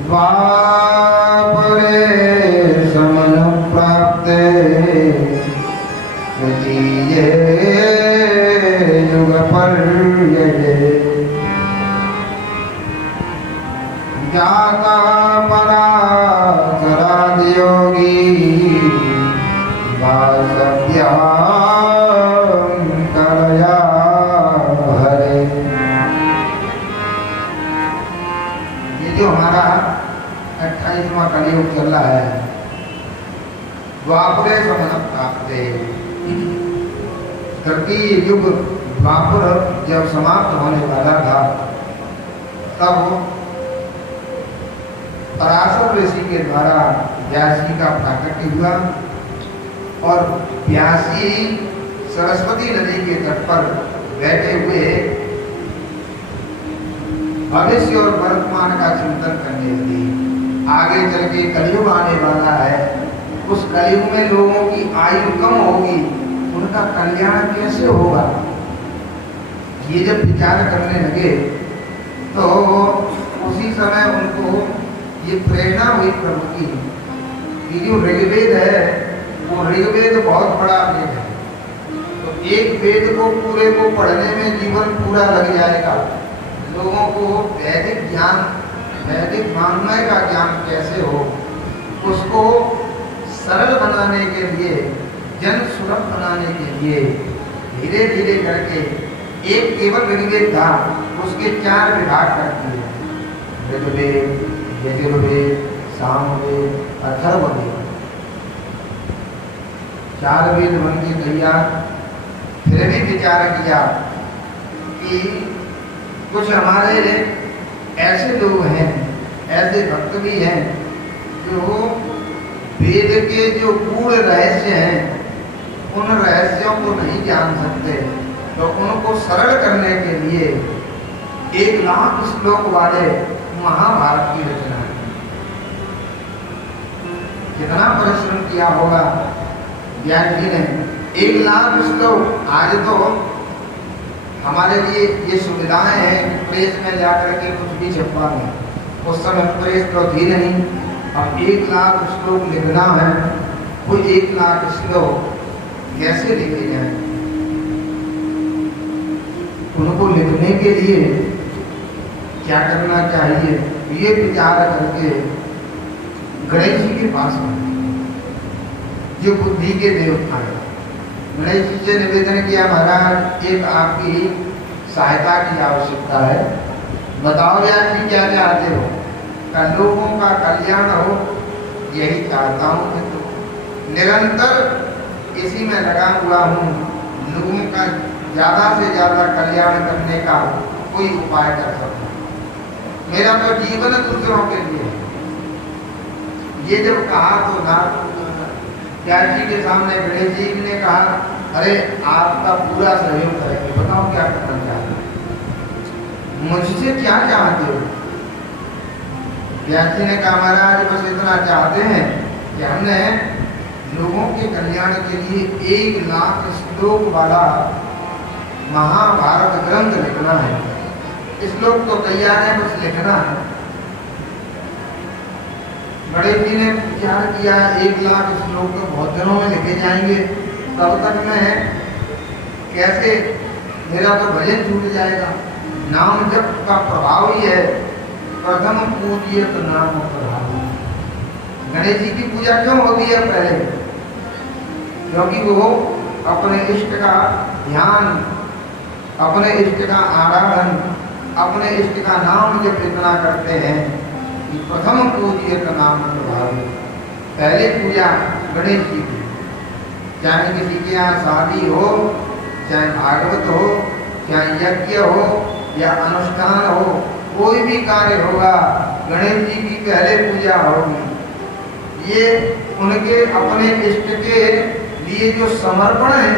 द्वापरे समन प्राप्ते द्वितीये युग पर्यये जाता पराशरादि योगी वासव्यां कलया हरे। ये जो हमारा 28वां कलयुग चल रहा है, द्वापरे समन प्राप्ते, तृतीय युग द्वापर जब समाप्त होने वाला था तब पराशर ऋषि के द्वारा व्यास जी का प्राकट्य हुआ, और व्यासी सरस्वती नदी के तट पर बैठे हुए भविष्य और वर्तमान का चिंतन करने लगे। आगे चल के कलयुग आने वाला है, उस कलयुग में लोगों की आयु कम होगी, उनका कल्याण कैसे होगा। ये जब विचार करने लगे तो उसी समय उनको ये प्रेरणा हुई प्रभु की कि जो ऋग्वेद है वो ऋग्वेद बहुत बड़ा वेद है, तो एक वेद को पूरे को पढ़ने में जीवन पूरा लग जाएगा। लोगों को वैदिक ज्ञान, वैदिक वाङ्मय का ज्ञान कैसे हो, उसको सरल बनाने के लिए, जन सुलभ बनाने के लिए धीरे धीरे करके एक केवल ऋग्वेद था, उसके 4 विभाग कर दिए, ऋग्वेद, यजुर्वेद, सामवेद, अथर्ववेद। 4 वेद बन के तैयार। फिर भी विचार किया कि कुछ हमारे ऐसे लोग हैं, ऐसे भक्त भी हैं जो वेद के जो गूढ़ रहस्य हैं उन रहस्यों को नहीं जान सकते, तो उनको सरल करने के लिए 1,00,000 श्लोक वाले महाभारत की रचना की। कितना परिश्रम किया होगा व्यास जी ने। 1,00,000 श्लोक। आज तो हमारे लिए ये सुविधाएं हैं, प्रेस में जाकर के कुछ भी छपवा लें, उस समय प्रेस तो थी नहीं। अब 1,00,000 श्लोक लिखना है, वो 1,00,000 श्लोक कैसे लिखे जाए। उनको लिखने के लिए क्या करना चाहिए, ये विचार करके गणेश जी के पास गए, जो बुद्धि के देवता है। गणेश जी से निवेदन किया, महाराज एक आपकी सहायता की आवश्यकता है, बताओ यार जी क्या चाहते हो। लोगों का कल्याण हो, यही चाहता हूँ कि तो निरंतर इसी में लगा हुआ हूँ, लोगों का ज़्यादा से ज़्यादा कल्याण करने का कोई उपाय कर सकूँ। मेरा तो जीवन दूसरों के लिए। ये जब कहा तो नाथ व्यास जी के सामने गणेश जी ने कहा, अरे आपका पूरा सहयोग करेंगे, बताओ क्या करना चाहते हो, मुझसे क्या चाहते हो। व्यास जी ने कहा, महाराज बस इतना चाहते हैं कि हमने लोगों के कल्याण के लिए 1 लाख श्लोक वाला महाभारत ग्रंथ लिखना है। श्लोक तो तैयार है, बस लिखना है। गणेश जी ने विचार किया 1 लाख श्लोक तो बहुत दिनों में लिखे जाएंगे, तब तक मैं कैसे, मेरा तो भजन छूट जाएगा। नाम जप का प्रभाव ही है, प्रथम पूजियत नाम प्रभाव। गणेश जी की पूजा क्यों होती है पहले? क्योंकि वो अपने इष्ट का ध्यान, अपने इष्ट का आराधन, अपने इष्ट का नाम जब इतना करते हैं कि प्रथम पूजियत नाम प्रभाव। पहले पूजा गणेश जी की, चाहे किसी के यहाँ शादी हो, चाहे भागवत हो, चाहे यज्ञ हो या अनुष्ठान हो, कोई भी कार्य होगा गणेश जी की पहले पूजा होगी। ये उनके अपने इष्ट के लिए जो समर्पण है,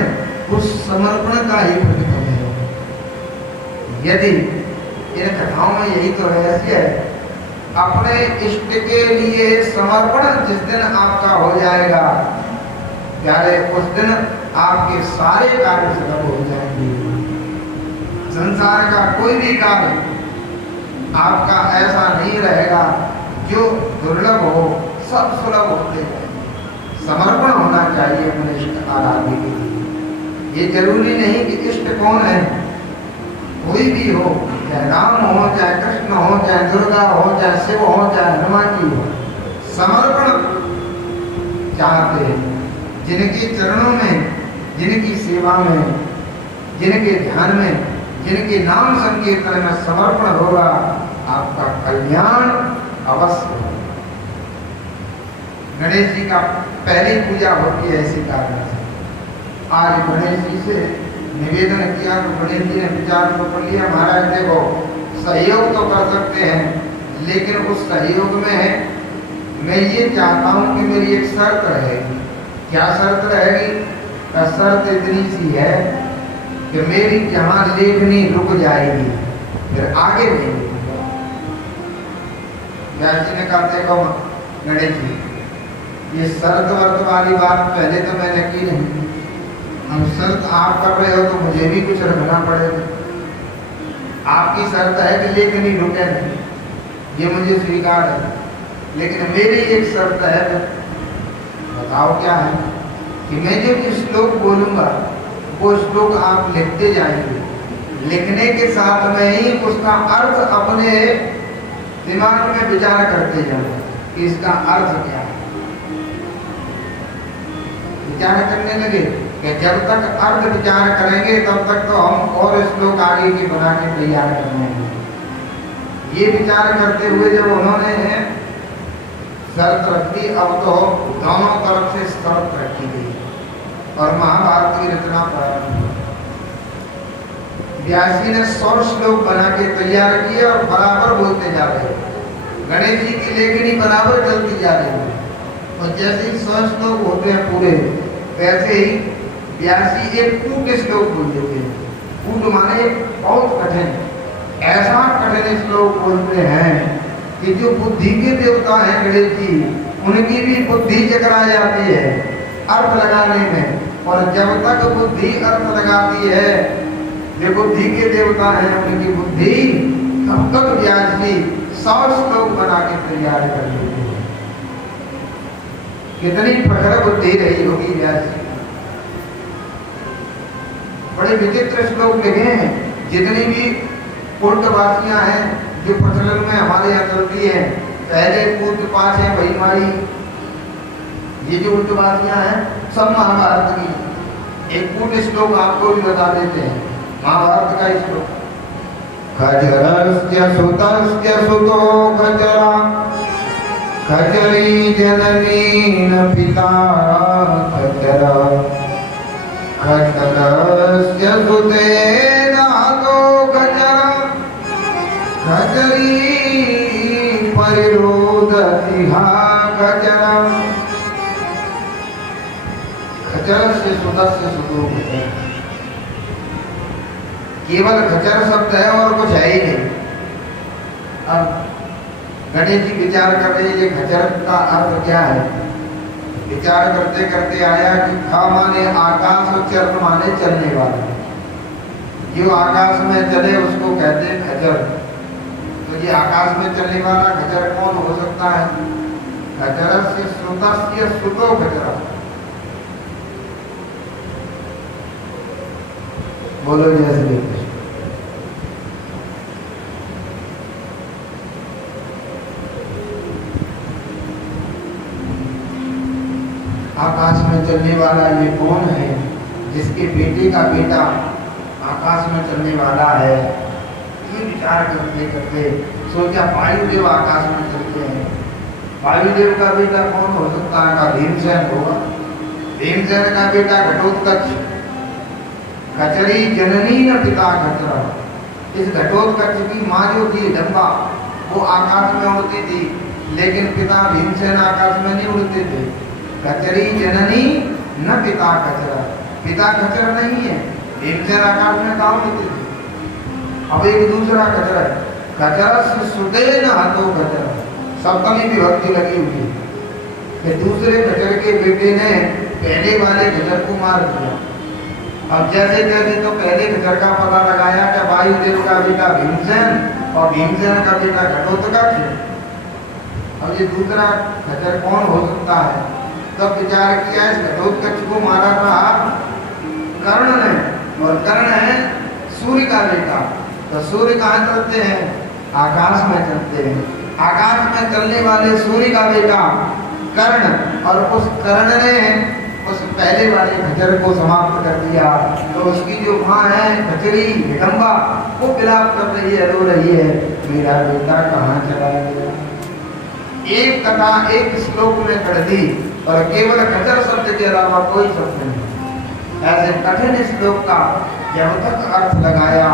उस समर्पण का ही प्रतिफल है। यदि इन कथाओं में यही तो रहस्य है, अपने इष्ट के लिए समर्पण जिस दिन आपका हो जाएगा प्यारे, उस दिन आपके सारे कार्य सुलभ हो जाएंगे। संसार का कोई भी कार्य आपका ऐसा नहीं रहेगा जो दुर्लभ हो, सब सुलभ होते हैं। समर्पण होना चाहिए अपने इष्ट आराध्य के लिए। ये जरूरी नहीं कि इष्ट कौन है, कोई भी हो, चाहे राम हो, चाहे कृष्ण हो, चाहे दुर्गा हो, चाहे शिव हो, चाहे हनुमान जी हो, समर्पण चाहते हैं। जिनके चरणों में, जिनकी सेवा में, जिनके ध्यान में, जिनके नाम संकीर्तन में समर्पण होगा, आपका कल्याण अवश्य होगा। गणेश जी का पहली पूजा होती है इसी कारण से। आज गणेश जी से निवेदन किया तो गणेश जी ने विचार तो कर लिया, महाराज देखो सहयोग तो कर सकते हैं, लेकिन उस सहयोग में मैं ये चाहता हूँ कि मेरी एक शर्त रहेगी। क्या शर्त रहेगी? शर्त इतनी सी है कि मेरी जहाँ लेखनी रुक जाएगी, फिर आगे नहीं। व्यास जी ने कहा देखो गणेश जी, ये शर्त वर्त वाली बात पहले तो मैंने की नहीं, हम शर्त आप कर रहे हो तो मुझे भी कुछ रखना पड़ेगा। आपकी शर्त है कि लेखनी रुके नहीं, ये मुझे स्वीकार है, लेकिन मेरी एक शर्त है, बताओ क्या है? कि मैं जो श्लोक बोलूंगा वो श्लोक आप लिखते जाएंगे, लिखने के साथ में ही उसका अर्थ अपने दिमाग में विचार करते जाओ कि इसका अर्थ क्या है। विचार करने लगे कि जब तक अर्थ विचार करेंगे तब तक तो हम और श्लोक आगे की बना के तैयार करने। ये विचार करते हुए जब उन्होंने शर्त रख दी, अब तो दोनों तरफ से शर्त रखी गई और महाभारत की रचना प्रारंभ हुई। व्यास जी ने 100 श्लोक बना के तैयार किए और बराबर बोलते जा रहे। गणेश जी की लेखनी बराबर चलती जा रही है, और जैसे ही 100 श्लोक होते हैं पूरे, वैसे ही व्यास जी एक कूट श्लोक बोल देते हैं। कूट माने बहुत कठिन, ऐसा कठिन श्लोक बोलते हैं कि जो बुद्धि के देवता हैं गणेश जी, उनकी भी बुद्धि चकरा जाती है अर्थ लगाने में। और जब तक बुद्धि अर्थ लगाती है, जो बुद्धि के देवता हैं उनकी बुद्धि, तब तक व्यास जी 100 श्लोक बना के तैयार कर लेते हैं। कितनी प्रखर बुद्धि रही होगी व्यास जी। बड़े विचित्र श्लोक लिखे हैं। जितनी भी उल्टवासियां हैं जो प्रचलन में हमारे यहाँ चलती है, पहले पूर्व पांच है वही हमारी, ये जो उल्टवासियां हैं सब महाभारत की। एक पूर्ण श्लोक आपको भी बता देते हैं महाभारत का श्लोक। खचरस्य सुतस्य सुतो खचरा, खचरी जननी न पिता खचरा, खचरस्य सुतेन हतो खचरा, खचरी परिरोधति हा खचरा। खचर से सुतस्य सुतो खचरा, केवल खचर शब्द है और कुछ है ही नहीं। अब गणेश जी विचार कर रहे हैं ये खचर का अर्थ क्या है। विचार करते करते आया कि खा माने आकाश और चरण माने चलने वाला। जो आकाश में चले उसको कहते हैं खच्चर। तो ये आकाश में चलने वाला खच्चर कौन हो सकता है? खच्चरस्य श्रुतस्य श्रुतो खच्चर। बोलो जय श्री कृष्ण। आकाश में चलने वाला ये कौन है? जिसके बेटे का बेटा आकाश में चलने वाला है। ये विचार करते करते सोचा वायुदेव आकाश में चलते हैं। वायुदेव का बेटा कौन हो सकता है? भीमसेन होगा। भीमसेन का बेटा घटोत्कच। खचरी जननी न पिता खचरा। इस घटोत्कच की माँ जो थी डम्बा, वो आकाश में उड़ती थी, लेकिन पिता भीमसेन आकाश में नहीं उड़ते थे। खचरी जननी न पिता खचरा। पिता खचर नहीं है, भीमसेन आकाश में कहाँ उड़ते थे। अब एक दूसरा खचर है, खचरस्य सुते न हतो खचर। सप्तमी विभक्ति लगी हुई है कि दूसरे खचर के बेटे ने पहले वाले खचर को मार दिया। अब जैसे तैसे तो पहले खच्चर का पता लगाया कि वायुदेव का बेटा भीमसेन और भीमसेन का बेटा घटोत्कच। अब ये दूसरा खच्चर कौन हो सकता है? तब विचार किया, इस घटोत्कच को मारा था कर्ण ने, और कर्ण है सूर्य का बेटा। तो सूर्य कहाँ चलते हैं? आकाश में चलते हैं। आकाश में चलने वाले सूर्य का बेटा कर्ण, और उस कर्ण ने उस पहले वाले खच्चर को समाप्त कर दिया। तो उसकी जो माँ है खचरी हिडम्बा, वो विलाप कर रही है, रो रही है, मेरा बेटा कहाँ चला गया। एक कथा एक श्लोक में कर दी, और केवल खच्चर शब्द के अलावा कोई शब्द नहीं। ऐसे कठिन श्लोक का जब तक अर्थ लगाया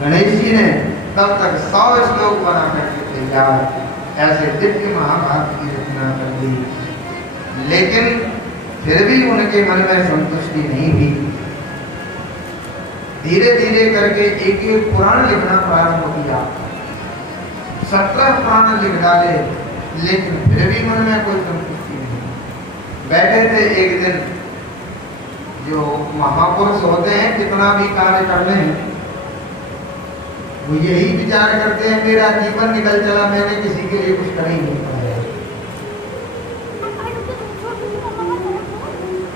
गणेश जी ने, तब तक 100 श्लोक बना करके तैयार। ऐसे दिव्य महाभारत की रचना कर दी। लेकिन फिर भी उनके मन में संतुष्टि नहीं हुई। धीरे धीरे करके एक एक पुराण लिखना प्रारंभ किया। 17 पुराण लिख डाले, लेकिन फिर भी मन में कोई संतुष्टि नहीं। बैठे थे एक दिन, जो महापुरुष होते हैं कितना भी कार्य कर लें, वो यही विचार करते हैं मेरा जीवन निकल चला, मैंने किसी के लिए कुछ कर ही नहीं पाया।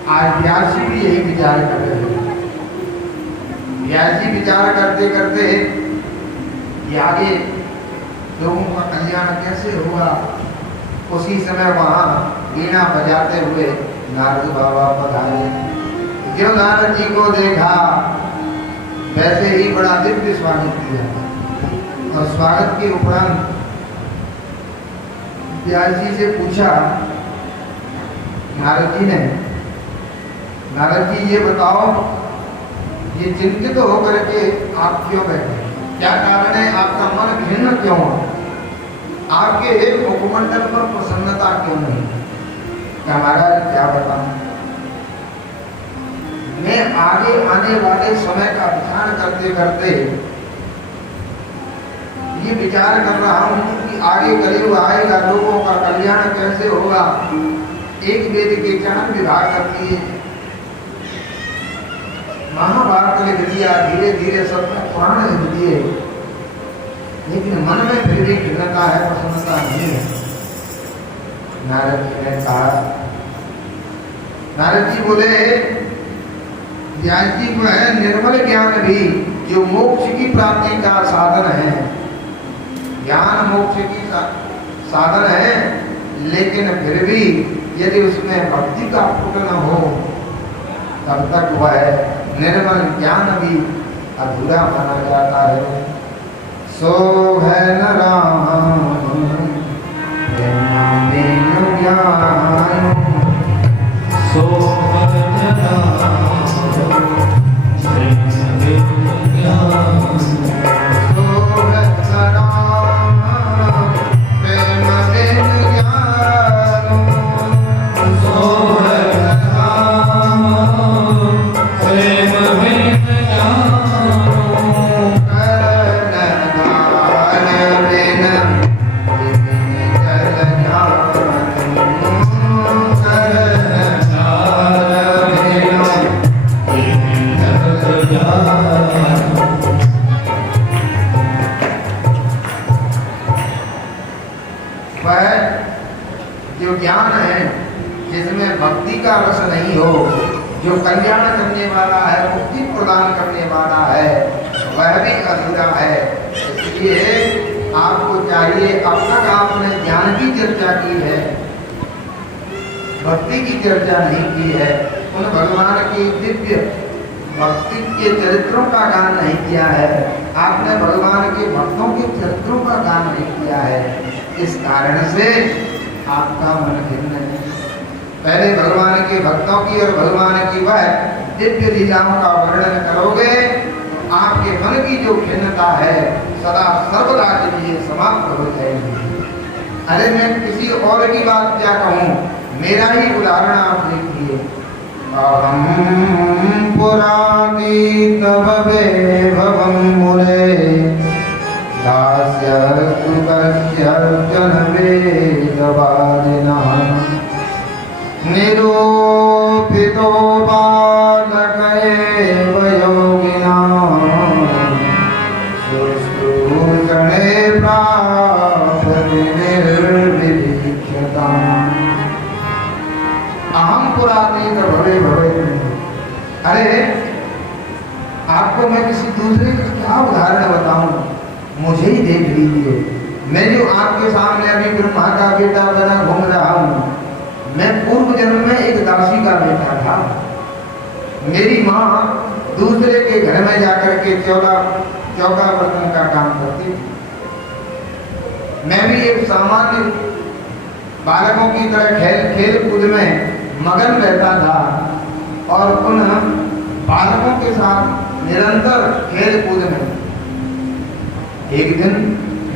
आज व्यास जी भी यही विचार कर रहे हैं। व्यास जी विचार करते करते ये आगे लोगों का कल्याण कैसे होगा, उसी समय वहाँ वीणा बजाते हुए नारद बाबा पधारे। जो नारद जी को देखा वैसे ही बड़ा दिव्य स्वागत किया, और स्वागत के उपरांत व्यास जी से पूछा, नारद जी ने, नारद जी ये बताओ, ये चिंतित होकर के आप क्यों बैठे? क्या कारण है? आपका मन घिन्न क्यों है? आपके मुखमंडल पर प्रसन्नता क्यों नहीं? महाराज क्या बताऊं, मैं आगे आने वाले समय का विचार करते करते ये विचार कर रहा हूं कि आगे कलयुग आएगा, लोगों का कल्याण कैसे होगा। एक वेद के 4 विभाग कर दिए, महाभारत लिख दिया, धीरे धीरे सब पुराण लिख दिए, लेकिन मन में फिर भी खिन्नता है, प्रसन्नता नहीं है। नारद जी ने कहा, नारद जी बोले, व्यास जी को है निर्मल ज्ञान भी जो मोक्ष की प्राप्ति का साधन है। ज्ञान मोक्ष की साधन है, लेकिन फिर भी यदि उसमें भक्ति का फूट न हो, तब तक वह निर्मल ज्ञान भी अधूरा माना जाता है। सो है न राम ज्ञान, सो है न राम प्रेम जो ज्ञान है जिसमें भक्ति का रस नहीं हो, जो कल्याण करने वाला है, मुक्ति प्रदान करने वाला है, वह भी अधूरा है। इसलिए आपको चाहिए, अब तक आपने ज्ञान की चर्चा की है, भक्ति की चर्चा नहीं की है, उन भगवान की दिव्य भक्ति के चरित्रों का गान नहीं किया है, आपने भगवान के भक्तों के चरित्रों का गान नहीं किया है। इस कारण से आपका मन भिन्न है। पहले भगवान के भक्तों की और भगवान की वह दिव्य लीलाओं का वर्णन करोगे, आपके मन की जो भिन्नता है सदा सर्वदा के लिए समाप्त हो जाएगी। अरे मैं किसी और की बात क्या कहूँ, मेरा ही उदाहरण आप देखिए। अहं पुराणीत भवे भवं मुने दास्यस्तु कस्यचन वेदवादिनः निरूपितो बालक एव योगिनां शुश्रूषणे प्राप्यते निर्विलिख्यताम्। अहम पुराणीत भवे भवे। अरे आपको मैं किसी दूसरे का क्या उदाहरण बताऊं, मुझे ही देख लीजिए। मैं जो आपके सामने अभी ब्रह्मा का बेटा बना घूम रहा हूँ, मैं पूर्व जन्म में एक दासी का बेटा था। मेरी माँ दूसरे के घर में जाकर के चौका बर्तन का काम करती थी। मैं भी एक सामान्य बालकों की तरह खेल कूद में मगन रहता था और उन बालकों के साथ निरंतर खेल कूद में। एक दिन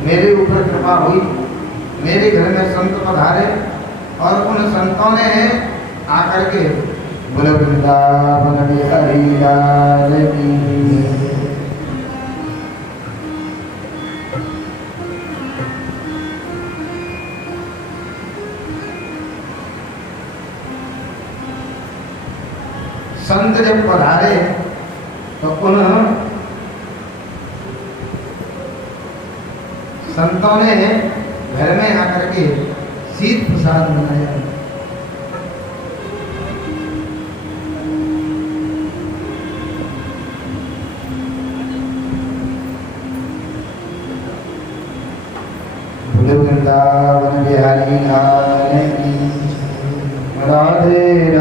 मेरे ऊपर कृपा हुई, मेरे घर में संत पधारे और उन संतों ने आकर के बोले वृंदावन बिहारी लाल की। संत जब पधारे तो उन संतों ने घर में आकर के शीत प्रसाद बनाया। वृंदावन बिहारी लाल की। राधे।